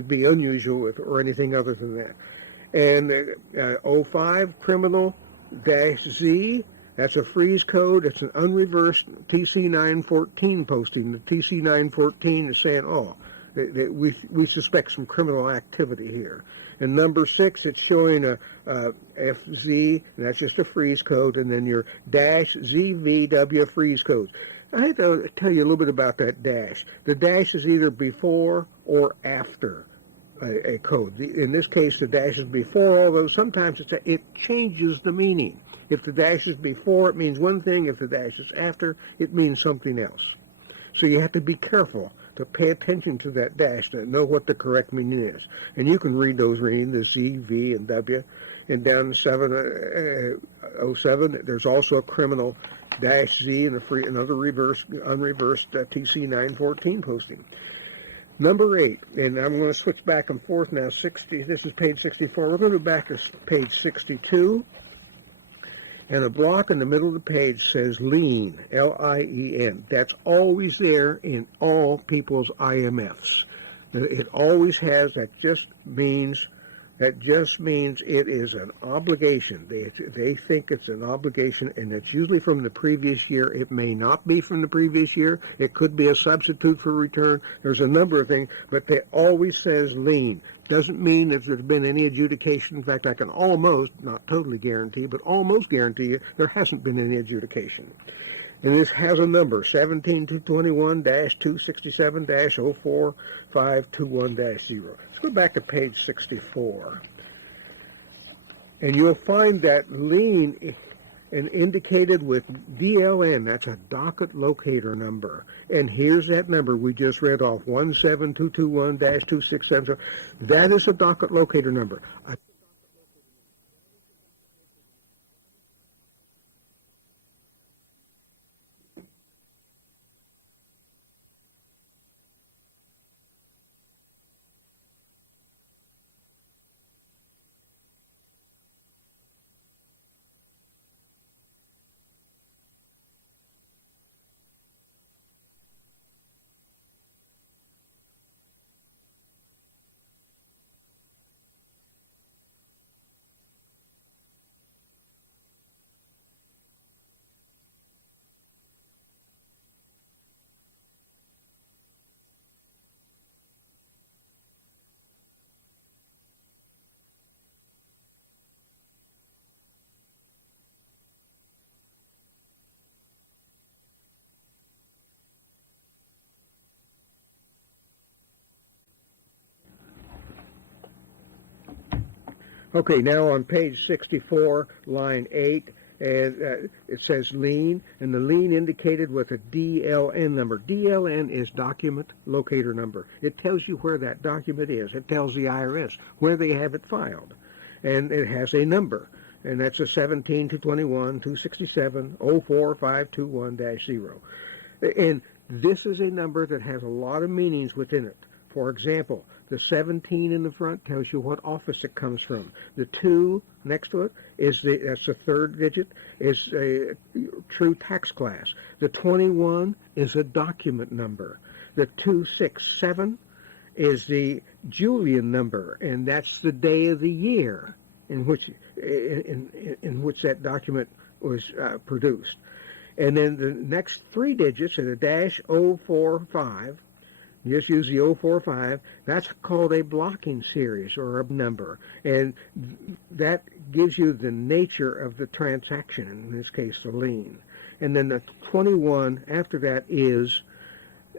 be unusual or anything other than that. And 05, criminal-Z, that's a freeze code. It's an unreversed TC-914 posting. The TC-914 is saying, we suspect some criminal activity here. And number 6, it's showing a FZ, and that's just a freeze code, and then your -ZVW freeze codes. I have to tell you a little bit about that dash. The dash is either before or after a code. In this case, the dash is before, although sometimes it changes the meaning. If the dash is before, it means one thing. If the dash is after, it means something else. So you have to be careful to pay attention to that dash to know what the correct meaning is. And you can read those reading, the Z, V, and W. And down 07, there's also a criminal -Z and another unreversed TC-914 posting. Number 8, and I'm going to switch back and forth now. 60. This is page 64. We're going to go back to page 62. And a block in the middle of the page says lien, L-I-E-N. That's always there in all people's IMFs. It always has. That just means it is an obligation. They think it's an obligation, and it's usually from the previous year. It may not be from the previous year. It could be a substitute for return. There's a number of things, but it always says lien. Doesn't mean that there's been any adjudication. In fact, I can almost, not totally guarantee, but almost guarantee you there hasn't been any adjudication. And this has a number, 17221-267-04521-0. Let's go back to page 64. And you'll find that lien and indicated with DLN, that's a docket locator number. And here's that number we just read off, 17221-267. That is a docket locator number. Okay, now on page 64, line 8, and it says lien, and the lien indicated with a DLN number. DLN is document locator number. It tells you where that document is. It tells the IRS where they have it filed. And it has a number, and that's a 17-221-267-04521-0. And this is a number that has a lot of meanings within it. For example, the 17 in the front tells you what office it comes from. The 2 next to it that's the third digit, is a true tax class. The 21 is a document number. The 267 is the Julian number, and that's the day of the year in which that document was produced. And then the next three digits are the -045. You just use the 045. That's called a blocking series or a number. And that gives you the nature of the transaction, in this case the lien. And then the 21 after that is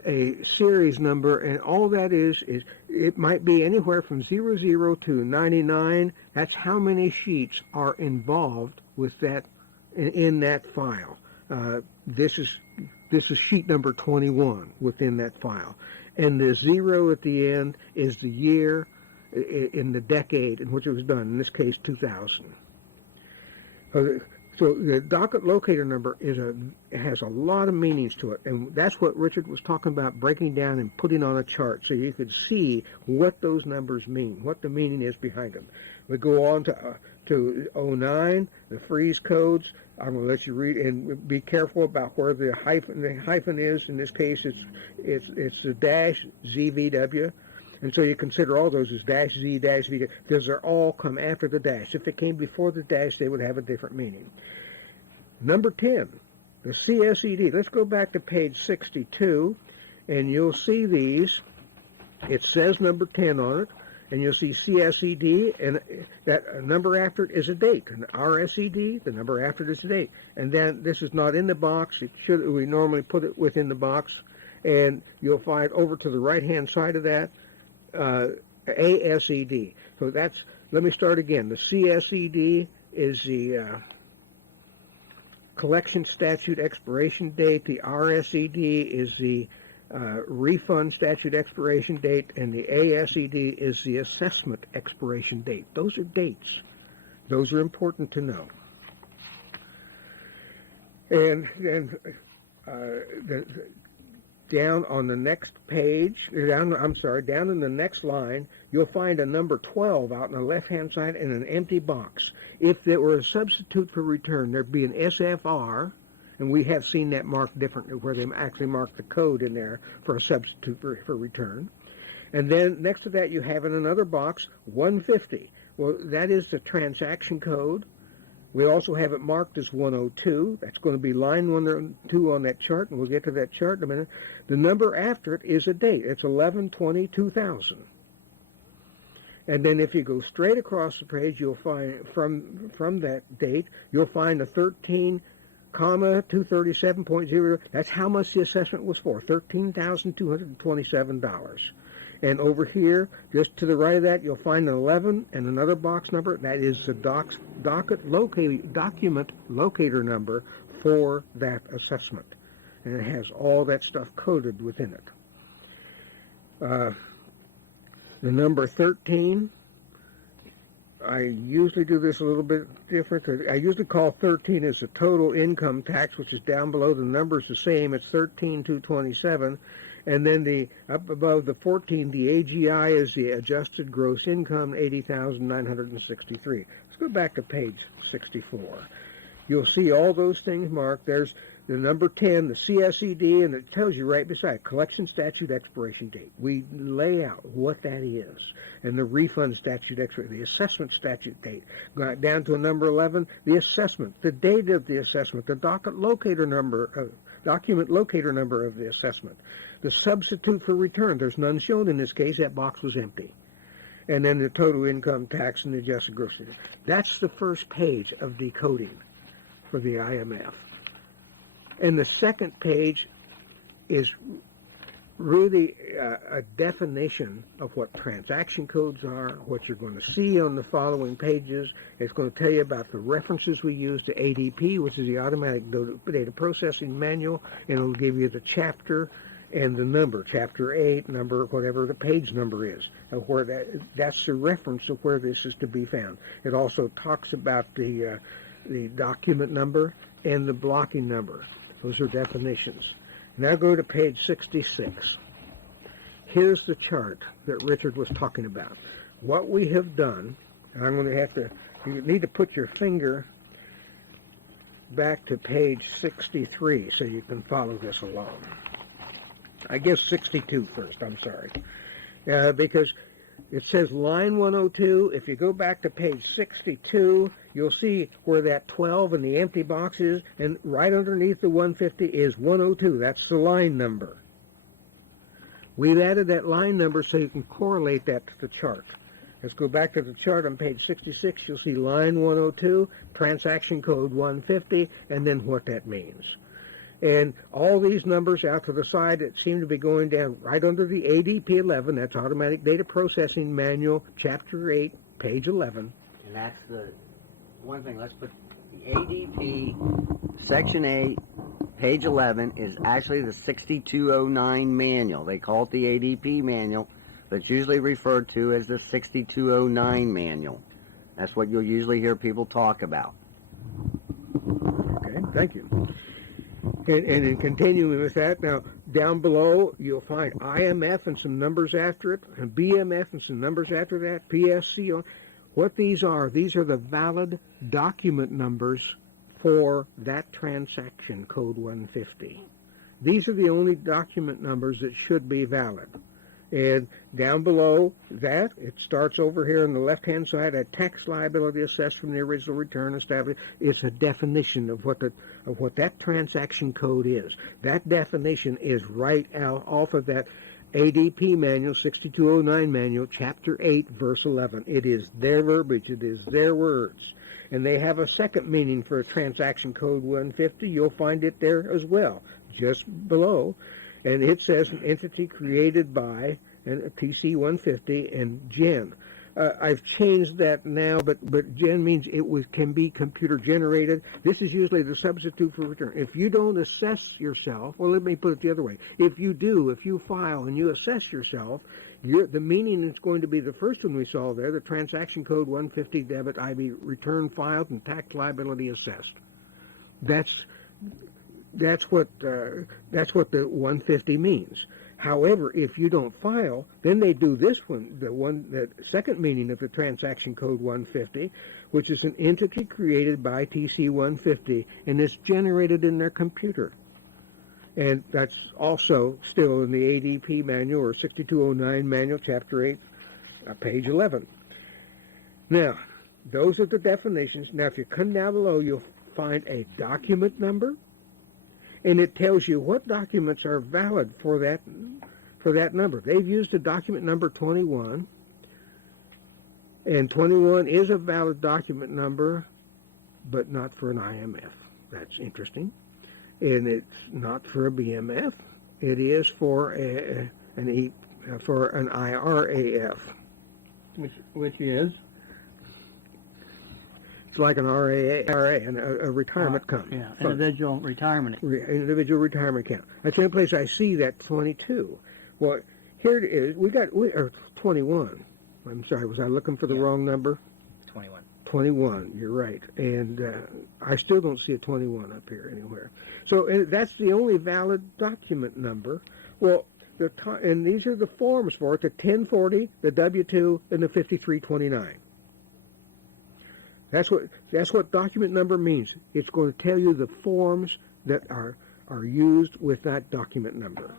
a series number, and all that is it might be anywhere from 00 to 99. That's how many sheets are involved with that in that file. This is sheet number 21 within that file. And the 0 at the end is the year in the decade in which it was done, in this case 2000. So the docket locator number has a lot of meanings to it, and that's what Richard was talking about, breaking down and putting on a chart so you could see what those numbers mean, what the meaning is behind them. We go on to 09, the freeze codes. I'm going to let you read, and be careful about where the hyphen is. In this case, it's the dash ZVW, and so you consider all those as dash Z, dash V. Those are all come after the dash. If it came before the dash, they would have a different meaning. Number 10, the CSED. Let's go back to page 62, and you'll see these. It says number 10 on it. And you'll see CSED, and that number after it is a date. And RSED, the number after it is a date. And then this is not in the box. We normally put it within the box. And you'll find over to the right-hand side of that, ASED. So let me start again. The CSED is the collection statute expiration date. The RSED is the refund statute expiration date, and the ASED is the assessment expiration date. Those are dates. Those are important to know. And then down on the next page, down in the next line, you'll find a number 12 out on the left-hand side in an empty box. If there were a substitute for return, there'd be an SFR. And we have seen that marked differently, where they actually mark the code in there for a substitute for return. And then next to that, you have in another box 150. Well, that is the transaction code. We also have it marked as 102. That's going to be line 102 on that chart, and we'll get to that chart in a minute. The number after it is a date. It's 11/20/2000. And then if you go straight across the page, you'll find from that date, you'll find a 13,237.0. That's how much the assessment was for, $13,227. And over here, just to the right of that, you'll find an 11 and another box number. That is the document locator number for that assessment. And it has all that stuff coded within it. The number 13, I usually do this a little bit different. I usually call 13 as the total income tax, which is down below. The number is the same. It's 13,227. And then up above the 14, the AGI is the adjusted gross income, 80,963. Let's go back to page 64. You'll see all those things marked. There's the number 10, the CSED, and it tells you right beside collection statute expiration date. We lay out what that is. And the refund statute expiration, the assessment statute date. Got down to a number 11, the assessment, the date of the assessment, the document locator number of the assessment. The substitute for return, there's none shown in this case. That box was empty. And then the total income tax and the adjusted gross income. That's the first page of decoding for the IMF. And the second page is really a definition of what transaction codes are, what you're going to see on the following pages. It's going to tell you about the references we use to ADP, which is the Automatic Data Processing Manual, and it'll give you the chapter and the number, chapter 8, number, whatever the page number is, of where that's the reference of where this is to be found. It also talks about the document number and the blocking number. Those are definitions. Now go to page 66. Here's the chart that Richard was talking about. What we have done, and I'm going to have to, you need to put your finger back to page 63 so you can follow this along. I guess 62 first, I'm sorry. Because It says line 102. If you go back to page 62, you'll see where that 12 and the empty box is, and right underneath the 150 is 102. That's the line number. We've added that line number so you can correlate that to the chart. Let's go back to the chart on page 66. You'll see line 102, transaction code 150, and then what that means. And all these numbers out to the side that seem to be going down right under the ADP 11, that's Automatic Data Processing Manual, Chapter 8, page 11. And that's the one thing. Let's put the ADP, Section 8, page 11 is actually the 6209 manual. They call it the ADP manual, but it's usually referred to as the 6209 manual. That's what you'll usually hear people talk about. Okay, thank you. And in continuing with that, now down below you'll find IMF and some numbers after it, and BMF and some numbers after that, PSC. What these are the valid document numbers for that transaction code 150. These are the only document numbers that should be valid. And down below that, it starts over here on the left-hand side, a tax liability assessed from the original return established. It's a definition of what that transaction code is. That definition is right out off of that ADP manual, 6209 manual, chapter 8, verse 11. It is their verbiage. It is their words. And they have a second meaning for a transaction code 150. You'll find it there as well, just below. And it says an entity created by and a PC 150 and gen. I've changed that now, but gen means can be computer generated. This is usually the substitute for return. If you don't assess yourself, well, let me put it the other way. If you file and you assess yourself, the meaning is going to be the first one we saw there, the transaction code 150 debit IB return filed and tax liability assessed. That's what the 150 means. However, if you don't file, then they do this one, the second meaning of the transaction code 150, which is an entity created by TC 150 and is generated in their computer. And that's also still in the ADP manual or 6209 manual, chapter 8, page 11. Now, those are the definitions. Now, if you come down below, you'll find a document number, and it tells you what documents are valid for that number. They've used a document number 21, and 21 is a valid document number, but not for an IMF. That's interesting. And it's not for a BMF. It is for an IRAF. Which is? It's like an RA, and a retirement company. Yeah, individual retirement. Individual retirement account. That's the only place I see that 22. Well, here it is. Or 21. I'm sorry, was I looking for the wrong number? 21. 21, you're right. And I still don't see a 21 up here anywhere. So that's the only valid document number. Well, and these are the forms for it, the 1040, the W-2, and the 5329. That's what document number means. It's going to tell you the forms that are used with that document number.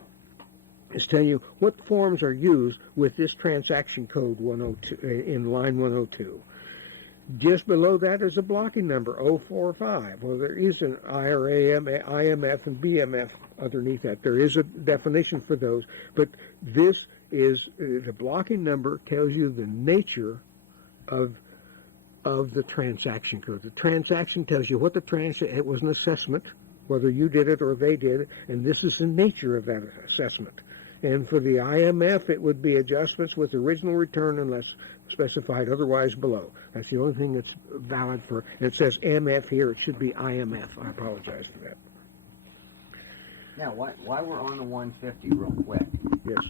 It's telling you what forms are used with this transaction code 102 in line 102. Just below that is a blocking number, 045. Well, there is an IRA, IMF, and BMF underneath that. There is a definition for those, but this is the blocking number tells you the nature of the transaction code. The transaction tells you what it was an assessment, whether you did it or they did it, and this is the nature of that assessment. And for the IMF, it would be adjustments with original return unless specified otherwise below. That's the only thing that's valid for, and it says MF here, it should be IMF. I apologize for that. Now, while we're on the 150 real quick. Yes.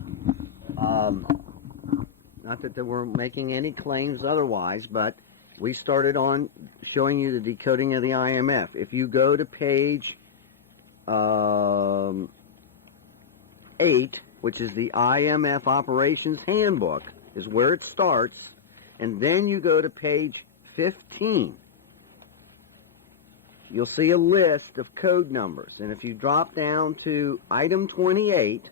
Not that we're making any claims otherwise, but we started on showing you the decoding of the IMF. If you go to page 8, which is the IMF Operations Handbook, is where it starts, and then you go to page 15. You'll see a list of code numbers, and if you drop down to item 28,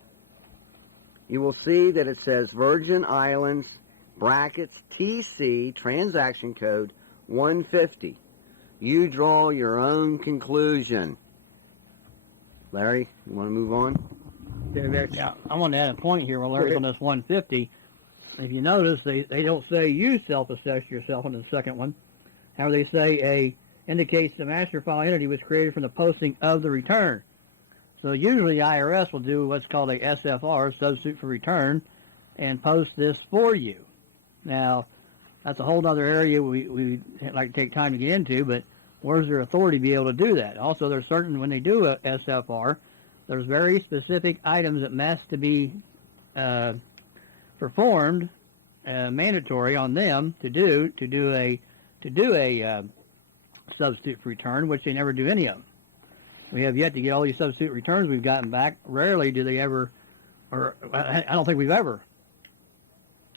you will see that it says Virgin Islands brackets TC transaction code 150. You draw your own conclusion. Larry, you want to move on? Yeah, I want to add a point here while Larry's on this 150. If you notice, they don't say you self-assess yourself on the second one. However, they say indicates the master file entity was created from the posting of the return. So usually IRS will do what's called a SFR, substitute for return, and post this for you. Now, that's a whole other area we'd like to take time to get into, but where's their authority to be able to do that? Also, there's certain, when they do a SFR, there's very specific items that must to be performed, mandatory on them to do a substitute for return, which they never do any of them. We have yet to get all these substitute returns we've gotten back. Rarely do they ever, or I don't think we've ever.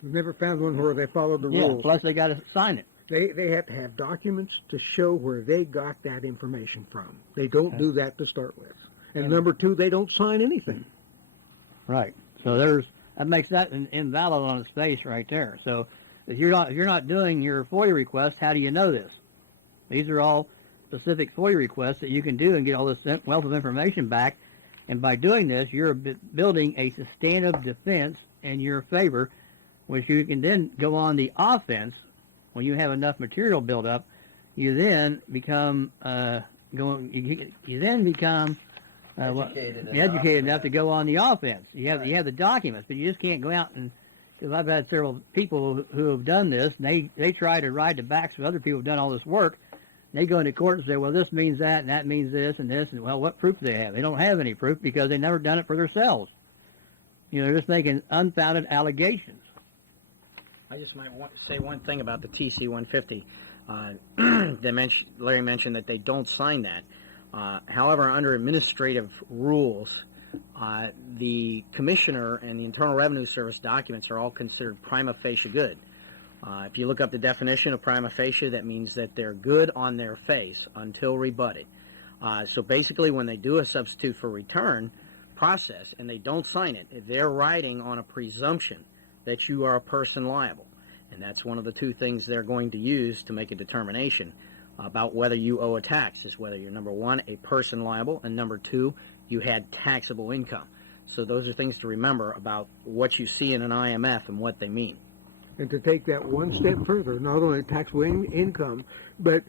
We've never found one where they followed the rules. Plus they got to sign it. They have to have documents to show where they got that information from. They don't do that to start with. And number two, they don't sign anything. Right. So that makes that invalid on its face right there. So if you're not doing your FOIA request, how do you know this? These are all specific FOIA requests that you can do and get all this wealth of information back. And by doing this, you're building a substantive defense in your favor, which you can then go on the offense. When you have enough material built up, you then become educated enough to go on the offense. You have the documents, but you just can't go out and, because I've had several people who have done this, and they try to ride the backs of other people who've done all this work. And they go into court and say, well, this means that, and that means this, and this, and well, what proof do they have? They don't have any proof because they've never done it for themselves. They're just making unfounded allegations. I just might want to say one thing about the TC-150. Larry mentioned that they don't sign that. However, under administrative rules, the commissioner and the Internal Revenue Service documents are all considered prima facie good. If you look up the definition of prima facie, that means that they're good on their face until rebutted. So basically, when they do a substitute for return process and they don't sign it, they're riding on a presumption that you are a person liable. And that's one of the two things they're going to use to make a determination about whether you owe a tax, is whether you're, number one, a person liable, and number two, you had taxable income. So those are things to remember about what you see in an IMF and what they mean. And to take that one step further, not only taxable income, but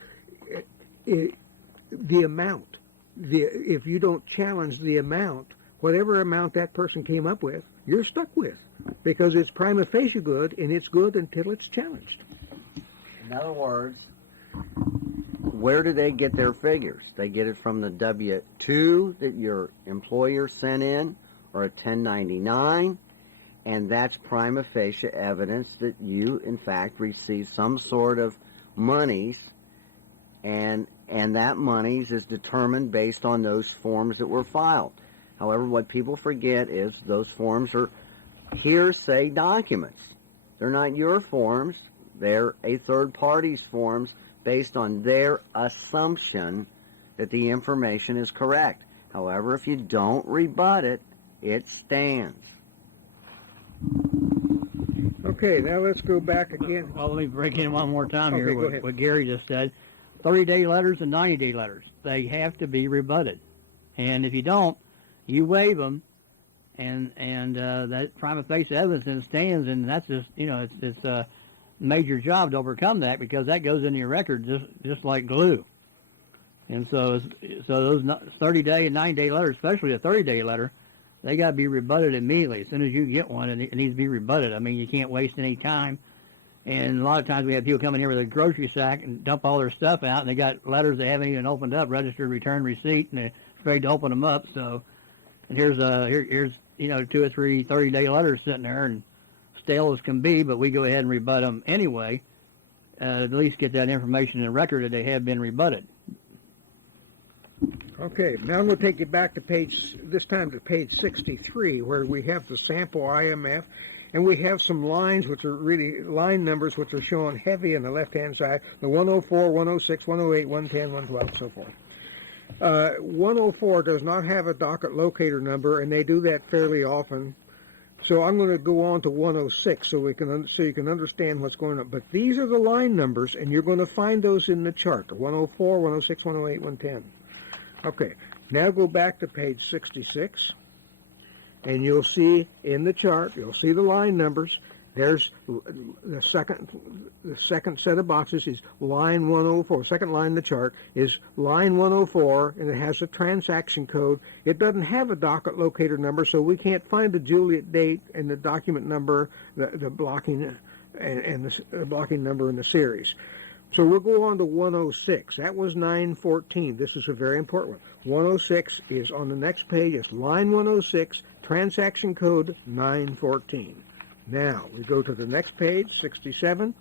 the amount. If you don't challenge the amount, whatever amount that person came up with, you're stuck with, because it's prima facie good, and it's good until it's challenged. In other words, where do they get their figures? They get it from the W-2 that your employer sent in, or a 1099, and that's prima facie evidence that you, in fact, received some sort of monies, and that monies is determined based on those forms that were filed. However, what people forget is those forms are hearsay documents. They're not your forms. They're a third party's forms based on their assumption that the information is correct. However, if you don't rebut it, it stands. Okay, now let's go back again. Well, let me break in one more time Okay, here go ahead. what Gary just said. 30-day letters and 90-day letters, they have to be rebutted. And if you don't, you waive them, and that prima facie evidence then stands, and that's just, it's a major job to overcome that, because that goes into your record just like glue. And so those 30-day and 90-day letters, especially a 30-day letter, they got to be rebutted immediately. As soon as you get one, it needs to be rebutted. I mean, you can't waste any time. And a lot of times we have people come in here with a grocery sack and dump all their stuff out, and they got letters they haven't even opened up, registered return receipt, and they're afraid to open them up. So, and here's 2 or 3 30-day letters sitting there, and stale as can be, but we go ahead and rebut them anyway. At least get that information in the record that they have been rebutted. Okay, now I'm going to take you back to page 63, where we have the sample IMF, and we have some lines which are really line numbers which are shown heavy on the left-hand side, the 104, 106, 108, 110, 112, so forth. 104 does not have a docket locator number, and they do that fairly often So I'm going to go on to 106 so you can understand what's going on. But these are the line numbers, and you're going to find those in the chart: 104, 106, 108, 110. Okay. Now go back to page 66, and you'll see in the chart, you'll see the line numbers. There's the second set of boxes is line 104. Second line in the chart is line 104, and it has a transaction code. It doesn't have a docket locator number, so we can't find the Juliet date and the document number, the blocking and the blocking number in the series. So we'll go on to 106. That was 914. This is a very important one. 106 is on the next page. It's line 106, transaction code 914. Now, we go to the next page, 67.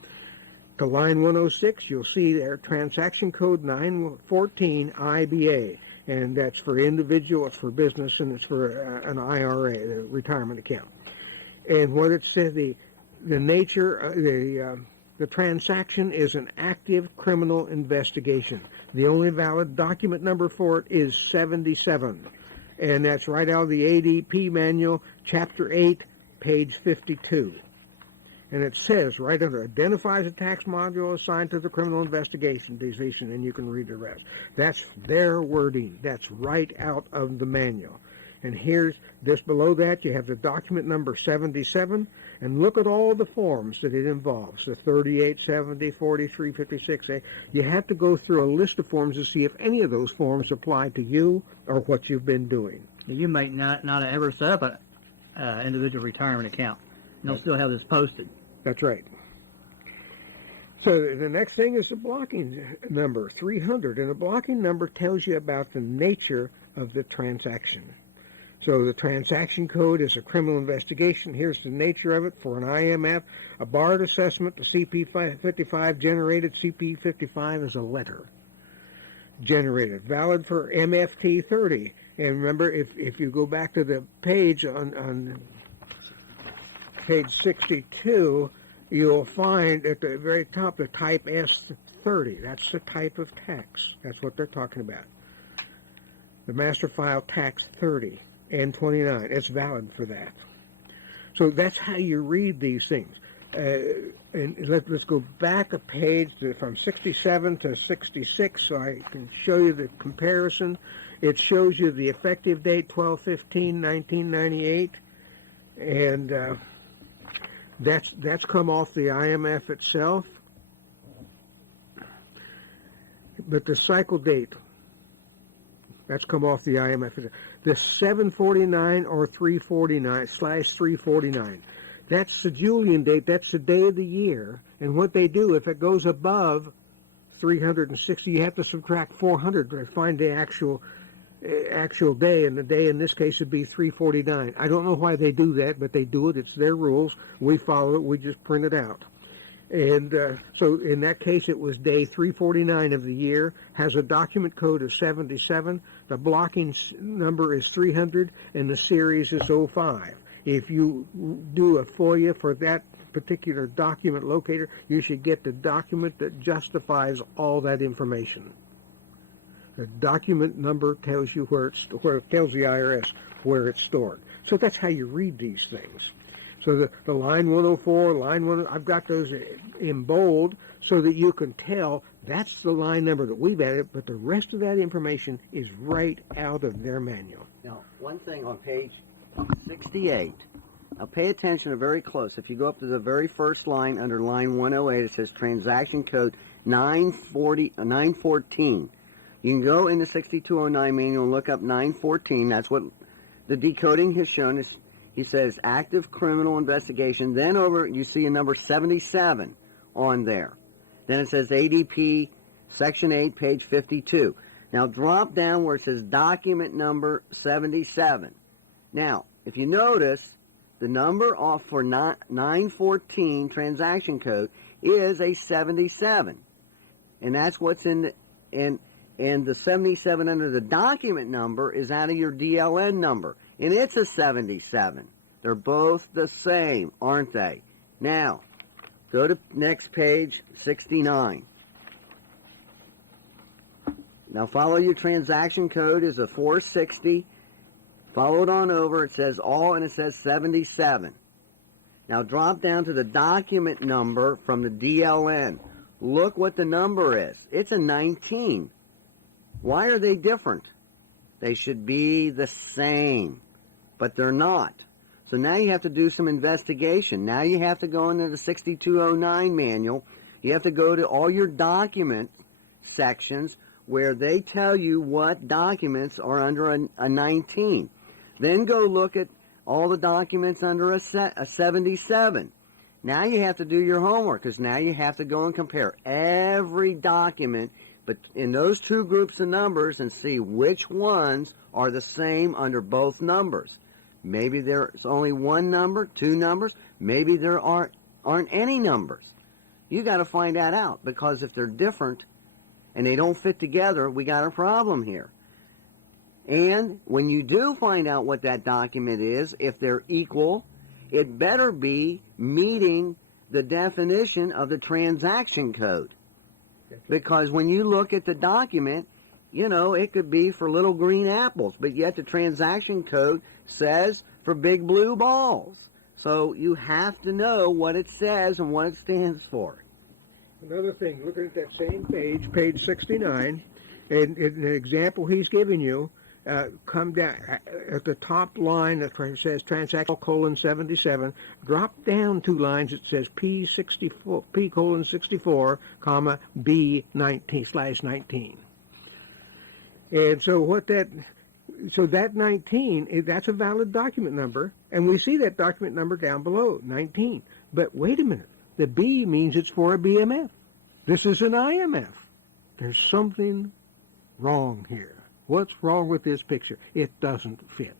To line 106, you'll see there transaction code 914 IBA. And that's for individual, it's for business, and it's for an IRA, the retirement account. And what it says, the nature, the transaction is an active criminal investigation. The only valid document number for it is 77. And that's right out of the ADP manual, Chapter 8, page 52. And it says right under, identifies a tax module assigned to the criminal investigation division, and you can read the rest. That's their wording. That's right out of the manual. And here's, just below that, you have the document number 77, and look at all the forms that it involves, the 38, 70, 43, 56A. You have to go through a list of forms to see if any of those forms apply to you or what you've been doing. You might not have ever set up an individual retirement account. You'll still have this posted. That's right. So the next thing is the blocking number, 300. And the blocking number tells you about the nature of the transaction. So the transaction code is a criminal investigation. Here's the nature of it for an IMF. A barred assessment, the CP55 generated. CP55 is a letter generated. Valid for MFT 30. And remember, if you go back to the page on page 62, you'll find at the very top the type S30. That's the type of tax. That's what they're talking about. The master file tax 30 and 29. It's valid for that. So that's how you read these things. And let's go back a page from 67 to 66 so I can show you the comparison. It shows you the effective date, 12/15/1998, and that's come off the IMF itself. But the cycle date, that's come off the IMF. The 749 or 349/349. That's the Julian date. That's the day of the year. And what they do, if it goes above 360, you have to subtract 400 to find the actual day. And the day in this case would be 349. I don't know why they do that, but they do it. It's their rules. We follow it. We just print it out. And so in that case, it was day 349 of the year, has a document code of 77. The blocking number is 300, and the series is 05. If you do a FOIA for that particular document locator, you should get the document that justifies all that information. The document number tells you where it tells the IRS where it's stored. So that's how you read these things. So the line 104, line 1, I've got those in bold so that you can tell that's the line number that we've added, but the rest of that information is right out of their manual. Now, one thing on page 68, now pay attention very close. If you go up to the very first line under line 108, it says transaction code 914. You can go in the 6209 manual and look up 914. That's what the decoding has shown us. He says active criminal investigation. Then over, you see a number 77 on there. Then it says ADP, section 8, page 52. Now drop down where it says document number 77. Now, if you notice, the number off for 914 transaction code is a 77. And that's what's in the, and the 77 under the document number is out of your DLN number. And it's a 77. They're both the same, aren't they? Now, go to next page, 69. Now follow your transaction code is a 460 Follow it on over. It says all, and it says 77. Now drop down to the document number from the DLN. Look what the number is. It's a 19. Why are they different? They should be the same, but they're not. So now you have to do some investigation. Now you have to go into the 6209 manual. You have to go to all your document sections where they tell you what documents are under a 19. Then go look at all the documents under a 77. Now you have to do your homework, because now you have to go and compare every document but in those two groups of numbers and see which ones are the same under both numbers. Maybe there's only one number, two numbers. Maybe there aren't any numbers. You got to find that out, because if they're different and they don't fit together, we got a problem here. And when you do find out what that document is, if they're equal, it better be meeting the definition of the transaction code. Because when you look at the document, you know, it could be for little green apples, but yet the transaction code says for big blue balls. So you have to know what it says and what it stands for. Another thing, looking at that same page, page 69, and in the example he's giving you, come down at the top line that says transaction colon 77, drop down 2 lines. It says P64, P colon 64, comma B 19/19. And so that 19, that's a valid document number, and we see that document number down below, 19. But wait a minute, the B means it's for a BMF. This is an IMF. There's something wrong here. What's wrong with this picture? It doesn't fit.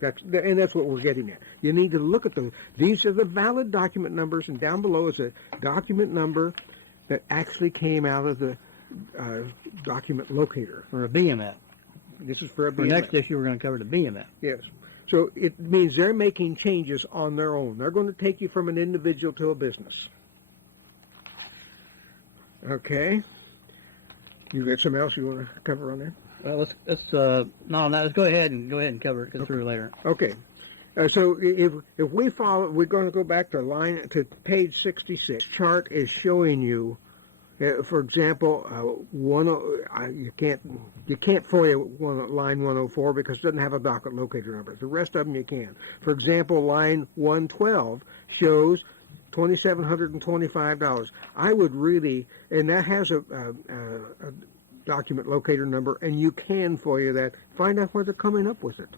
And that's what we're getting at. You need to look at those. These are the valid document numbers, and down below is a document number that actually came out of the document locator. For a BMF. This is for a BMF. For next issue, we're going to cover the BMF. Yes. So it means they're making changes on their own. They're going to take you from an individual to a business. Okay. You got something else you want to cover on that? Well, let's go ahead and cover it. Go through later. Okay. So if we follow, we're going to go back to page 66. Chart is showing you, for example, you can't FOIA line 104 because it doesn't have a docket locator number. The rest of them you can. For example, line 112 shows $2,725. I would really, and that has a document locator number, and you can FOIA that. Find out where they're coming up with it.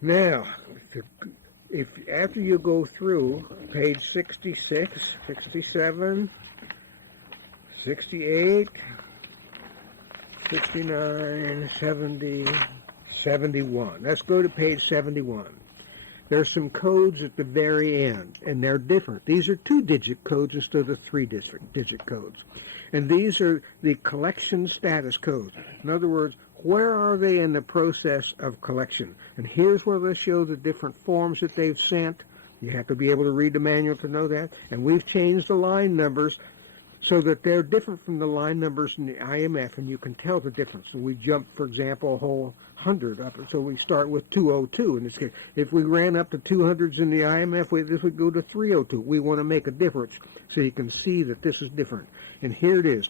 Now, if after you go through page 66, 67, 68, 69, 70, 71. Let's go to page 71. There's some codes at the very end, and they're different. These are 2-digit codes instead of 3-digit codes. And these are the collection status codes. In other words, where are they in the process of collection? And here's where they show the different forms that they've sent. You have to be able to read the manual to know that. And we've changed the line numbers so that they're different from the line numbers in the IMF, and you can tell the difference. So we jump, for example, a whole 100 up. So we start with 202 in this case. If we ran up to 200s in the IMF, this would go to 302. We want to make a difference so you can see that this is different. And here it is.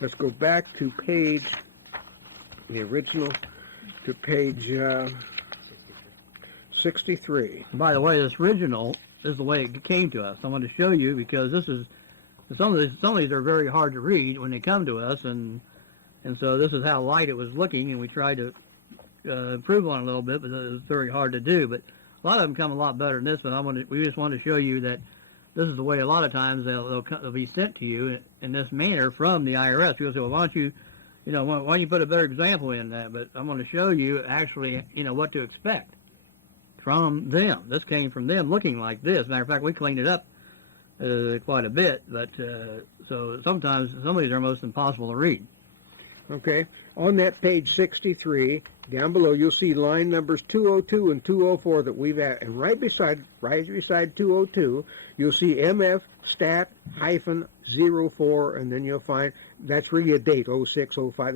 Let's go back to page, the original, to page 63. By the way, this original is the way it came to us. I want to show you because this is some of these are very hard to read when they come to us, and so this is how light it was looking, and we tried to improve on it a little bit, but it was very hard to do. But a lot of them come a lot better than this. But we just want to show you that this is the way a lot of times they'll be sent to you in this manner from the IRS. People say, well, why don't you put a better example in that? But I'm going to show you actually, what to expect from them. This came from them looking like this. Matter of fact, we cleaned it up quite a bit, but so sometimes some of these are almost impossible to read. Okay. On that page 63, down below, you'll see line numbers 202 and 204 that we've added. And right beside 202, you'll see MF stat hyphen 04, and then you'll find that's really a date, 06, 05.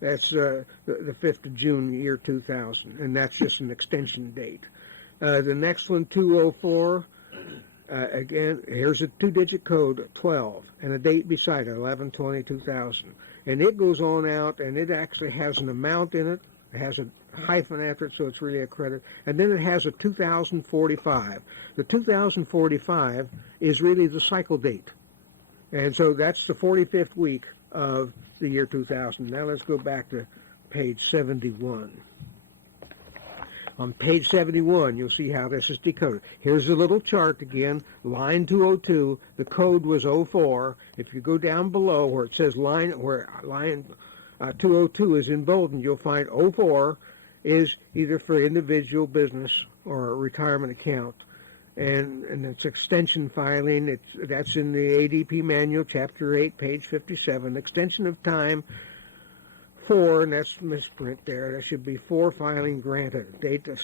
That's the 5th of June, year 2000, and that's just an extension date. The next one, 204, again, here's a 2-digit code, 12, and a date beside it, 11/20/2000. And it goes on out, and it actually has an amount in it. It has a hyphen after it, so it's really a credit. And then it has a 2045. The 2045 is really the cycle date. And so that's the 45th week of the year 2000. Now let's go back to page 71. On page 71, you'll see how this is decoded. Here's a little chart again, line 202. The code was 04. If you go down below where it says line 202 is emboldened, you'll find 04 is either for individual, business, or a retirement account. And it's extension filing. That's in the ADP manual, chapter 8, page 57. Extension of time 4, and that's misprint there. That should be 4 filing granted. Date of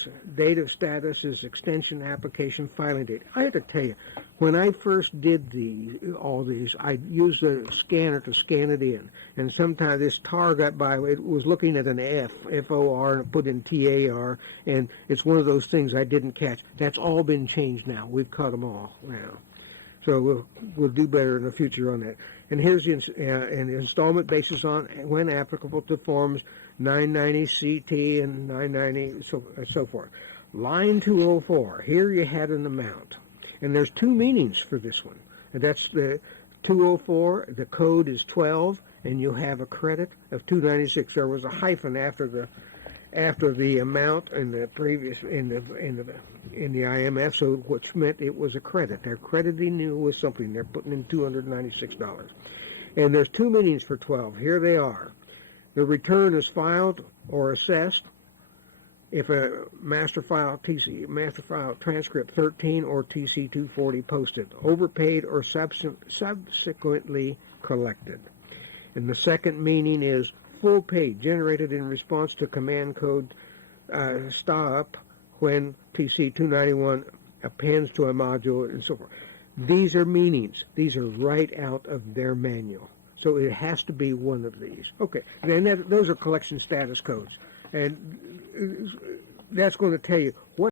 status is extension application filing date. I have to tell you, when I first did all these, I used a scanner to scan it in. And sometimes this tar got by. It was looking at an F-O-R, and it put in T-A-R, and it's one of those things I didn't catch. That's all been changed now. We've cut them all now. So we'll do better in the future on that. And here's an installment basis on when applicable to forms 990 CT and 990 so forth. Line 204. Here you had an amount, and there's 2 meanings for this one. And that's the 204. The code is 12, and you have a credit of 296. There was a hyphen after the amount in the previous in the IMF, so which meant it was a credit. They're crediting you with something. They're putting in $296. And there's 2 meanings for 12. Here they are. The return is filed or assessed if a master file transcript 13 or TC 240 posted, overpaid or subsequently collected. And the second meaning is full paid, generated in response to command code stop when TC 291 appends to a module and so forth. These are meanings. These are right out of their manual. So it has to be one of these. Okay, and those are collection status codes. And that's going to tell you what